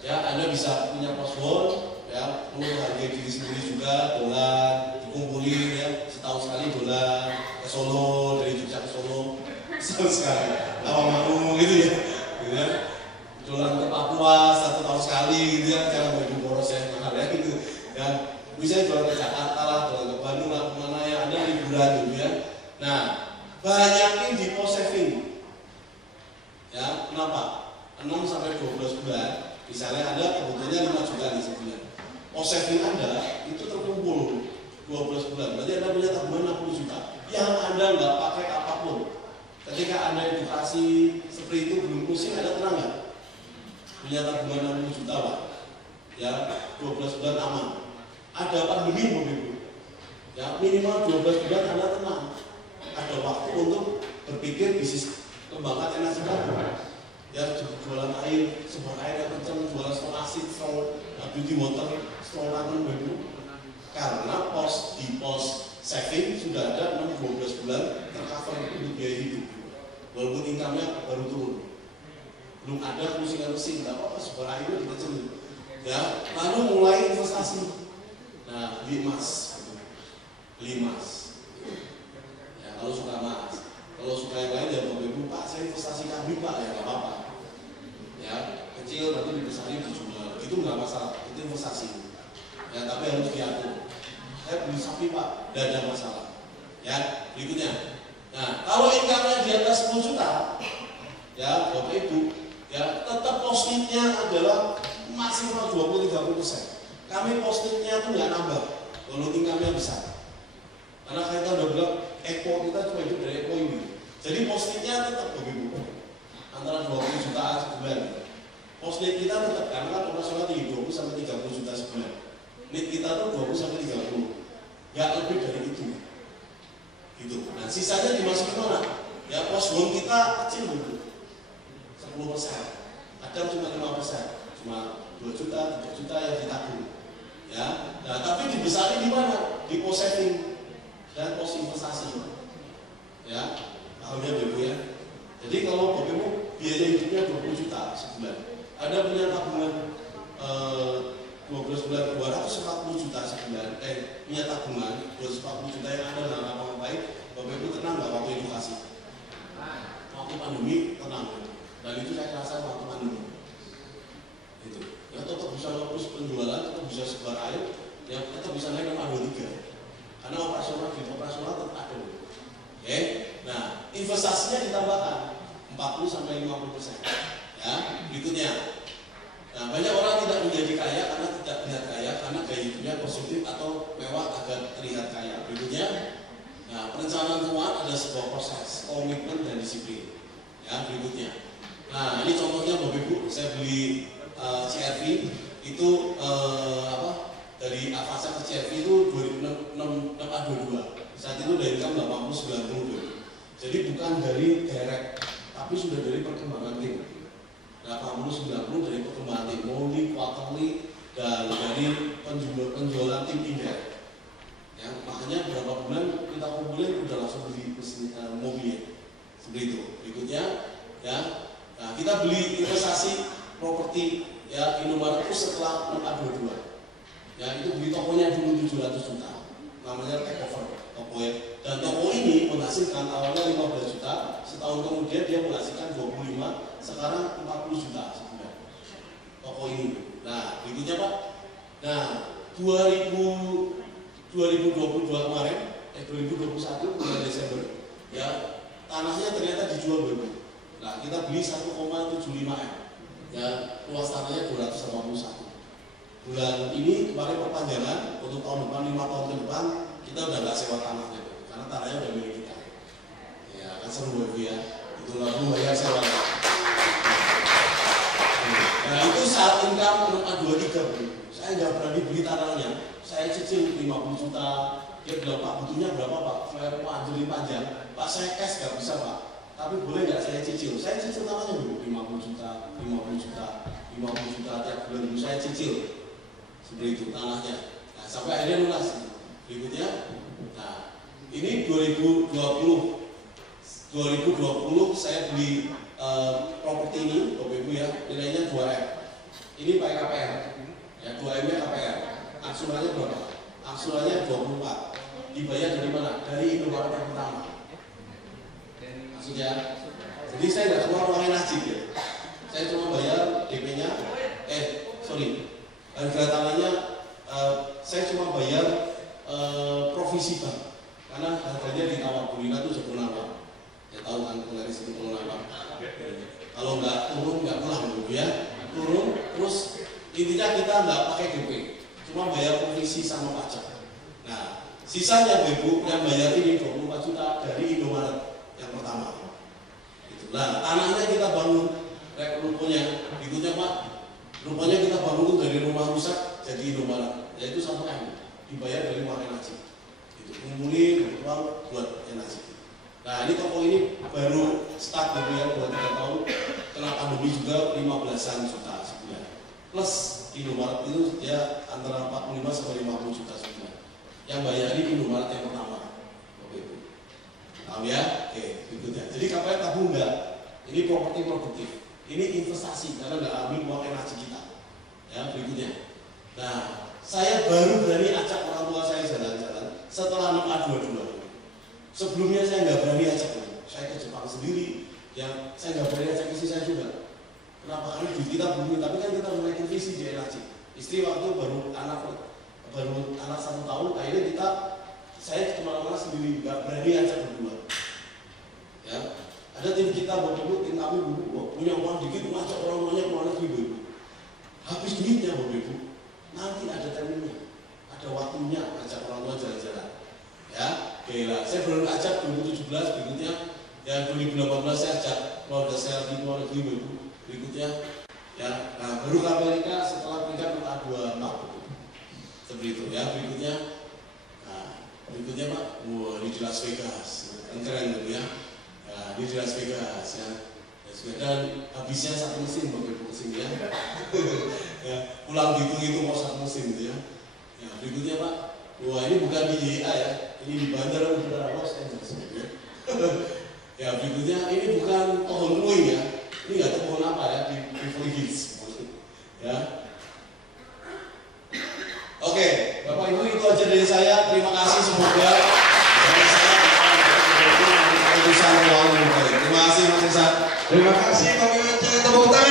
Ya, Anda bisa punya password, ya, menghargai diri sendiri juga, dolar, dikumpulin ya, setahun sekali dolar ke Solo, dari Jogja ke Solo, setahun sekali, Tawangmangu gitu ya, gitu ya. Dolar ke Papua 1 tahun sekali gitu ya, jangan baju boros ya, mahal ya gitu ya. Bisa dolar ke Jakarta lah, dolar ke Bandung lah, kemana ya, Anda liburan gitu ya. Nah, banyakin di post saving ya, kenapa? 6 sampai 12 bulan. Misalnya Anda kebutuhannya 5 juta di sebulan. Post saving Anda itu terkumpul 12 bulan. Berarti Anda punya tabungan 60 juta. Yang Anda nggak pakai apapun. Ketika Anda edukasi seperti itu belum pusing, Anda tenang nggak? Punya tabungan 60 juta Pak. Ya, 12 bulan aman. Ada pandemi Bapak Ibu. Ya, minimal 12 bulan Anda tenang. Ada waktu untuk berpikir bisnis kembangkan energi baru. Ya, jualan air, sumber air yang kencang, jualan stok asid, stok beauty water, stok laten baru. Karena di pos saving sudah ada 6-12 bulan tercover untuk biaya hidup. Walaupun income-nya baru turun, belum ada pusing-pusing, tidak apa-apa, sumber airnya dikecil. Ya, lalu mulai investasi. Nah, beli emas, Ya, kalau suka emas. Kalau suka yang lain ya Bapak Ibu, Pak saya investasi kambing Pak, ya nggak apa-apa. Ya, kecil nanti dibesarin dijual, itu nggak masalah, itu investasi. Ya, tapi harus diatur. Saya beli sapi Pak, tidak ada masalah. Ya, berikutnya. Nah, kalau income-nya di atas 10 juta, ya Bapak Ibu, ya tetap postnya adalah maksimal 20-30%. Kami postnya tuh nggak nambah, kalau income-nya besar. Karena kita udah bilang Eko kita cuma hidup dari Eko ini. Jadi postnya tetap begitu, antara 20 jutaan sebulan. Postnya kita tetap, karena kan operasional tinggi 20 sampai 30 juta sebulan. Need kita tuh 20 sampai 30, nggak lebih dari itu. Gitu. Nah, sisanya dimasukin mana? Ya, pos loan kita kecil dulu, 10%. Kadang cuma 5%, cuma 2 juta, 3 juta yang ditabung. Ya, nah tapi dibesarin di mana? Di pos saving dan pos investasi. Ya, pahamnya Bapak ya. Jadi kalau Bapak Ibu biaya hidupnya 20 juta sebulan, Anda punya tabungan 12 bulan 240 juta sebulan, punya tabungan 240 juta yang Anda nggak ngapa-ngapain, Bapak Ibu tenang nggak waktu inflasi? Waktu pandemi tenang, dan itu saya rasa waktu pandemi itu ya tetap bisa ngurus penjualan, tetap bisa sebar air, ya tetap bisa naik 623 karena operasional tetap ada. Oke, nah investasinya ditambahkan 40-50%. Ya, berikutnya. Nah, banyak orang tidak menjadi kaya karena tidak terlihat kaya, karena gaya hidupnya positif atau mewah agar terlihat kaya. Berikutnya, nah perencanaan keuangan ada sebuah proses, komitmen dan disiplin. Ya, berikutnya. Nah, ini contohnya Bapak Ibu, saya beli CRV itu dari Avanza ke CRV itu 2006-22. Saat itu dari income 80-90. Jadi bukan dari direct, tapi sudah dari perkembangan tim. 80-90 dari perkembangan tim, monthly, quarterly, dan dari penjualan tim indirect. Ya, makanya berapa bulan kita kumpulin udah langsung beli mobilnya. Seperti itu. Berikutnya, ya, nah kita beli investasi properti ya Indomaret itu setelah 422. Ya itu beli tokonya dulu 700 juta, namanya take over toko ya. Dan toko ini menghasilkan awalnya 15 juta, setahun kemudian dia menghasilkan 25, sekarang 40 juta sebulan. Toko ini. Nah berikutnya Pak, nah 2022 kemarin, 2021 bulan Desember, ya tanahnya ternyata dijual baru. Nah kita beli 1,75 M, ya luas tanahnya 281. Bulan ini kemarin perpanjangan untuk tahun depan 5 tahun ke depan kita udah nggak sewa tanahnya karena tanahnya udah milik kita. Ya kan seru Ibu ya, itu lalu bayar sewa. Nah itu saat income 623 saya nggak berani beli tanahnya, saya cicil 50 juta. Dia bilang Pak butuhnya berapa Pak? Saya anjurin panjang, Pak saya cash nggak bisa Pak. Tapi boleh nggak saya cicil? Saya cicil tanahnya dulu 50 juta, 50 juta, 50 juta tiap bulan dulu saya cicil. Seperti itu tanahnya. Nah, sampai akhirnya lunas. Berikutnya, nah ini 2020 saya beli properti ini, Bapak Ibu ya, nilainya 2M. Ini pakai KPR, ya 2M-nya KPR. Angsurannya berapa? Angsurannya 24. Dibayar dari mana? Dari Indomaret yang pertama. Maksudnya, jadi saya nggak keluar uangnya najib ya. Saya cuma bayar DP-nya, harga tanahnya saya cuma bayar provisi bank karena harganya ditawar Bulina itu 10 nama. Ya tahu kan penggaris itu 10 nama. Kalau nggak turun nggak pulang dulu ya, turun terus intinya kita nggak pakai DP, cuma bayar provisi sama pajak. Nah sisanya Ibu yang bayar ini 24 juta dari Indomaret yang pertama. Nah tanahnya kita bangun, rukonya, berikutnya Pak. Rupanya kita bangun dari rumah rusak jadi Indomaret, yaitu 1 M dibayar dari uang energi. Itu kumpulin uang buat energi. Nah ini toko ini baru start gitu ya, buat 3 tahun. Kena pandemi juga 15-an juta sebulan. Plus Indomaret itu ya antara 45 sampai 50 juta sebulan. Yang bayarin Indomaret yang pertama. Oke, paham ya? Oke, berikutnya. Jadi KPR tabung enggak? Ini properti produktif. Ini investasi karena nggak ambil uang energi kita. Ya berikutnya. Nah, saya baru berani ajak orang tua saya jalan-jalan setelah 6A22. Sebelumnya saya nggak berani ajak. Saya ke Jepang sendiri. Yang saya nggak berani ajak istri saya juga. Kenapa? Karena duit kita belum. Tapi kan kita menaikin visi di energi. Istri waktu baru anak 1 tahun. Akhirnya saya kemana-mana sendiri, nggak berani ajak berdua. Ya. Ada tim kita, Bapak Ibu, tim kami punya uang dikit, ngajak orang tuanya ke luar negeri, Bapak Ibu. Habis duitnya, Bapak Ibu. Nanti ada timingnya, ada waktunya ngajak orang tua jalan-jalan. Ya, oke lah. Saya belum ajak 2017, berikutnya, ya 2018 saya ajak keluarga saya di luar negeri, Bapak Ibu. Berikutnya, ya, nah baru ke Amerika setelah peringkat 424. Seperti itu, ya. Berikutnya, nah berikutnya Pak, wah ini di Las Vegas, keren gitu ya. Nah, di Las Vegas ya. Dan habisnya 1 musim Bapak Ibu kesini ya. Ya, pulang gitu mau 1 musim gitu ya. Ya, berikutnya Pak. Wah, ini bukan di JA ya. Ini di Bandara Udara Los Angeles ya. Ya, berikutnya ini bukan pohon kue ya. Ini enggak tahu pohon apa ya di Beverly Hills. semoga dari saya keputusan keuangan yang baik. Terima kasih Mas Iksan. Terima kasih, bagi tepuk tangan.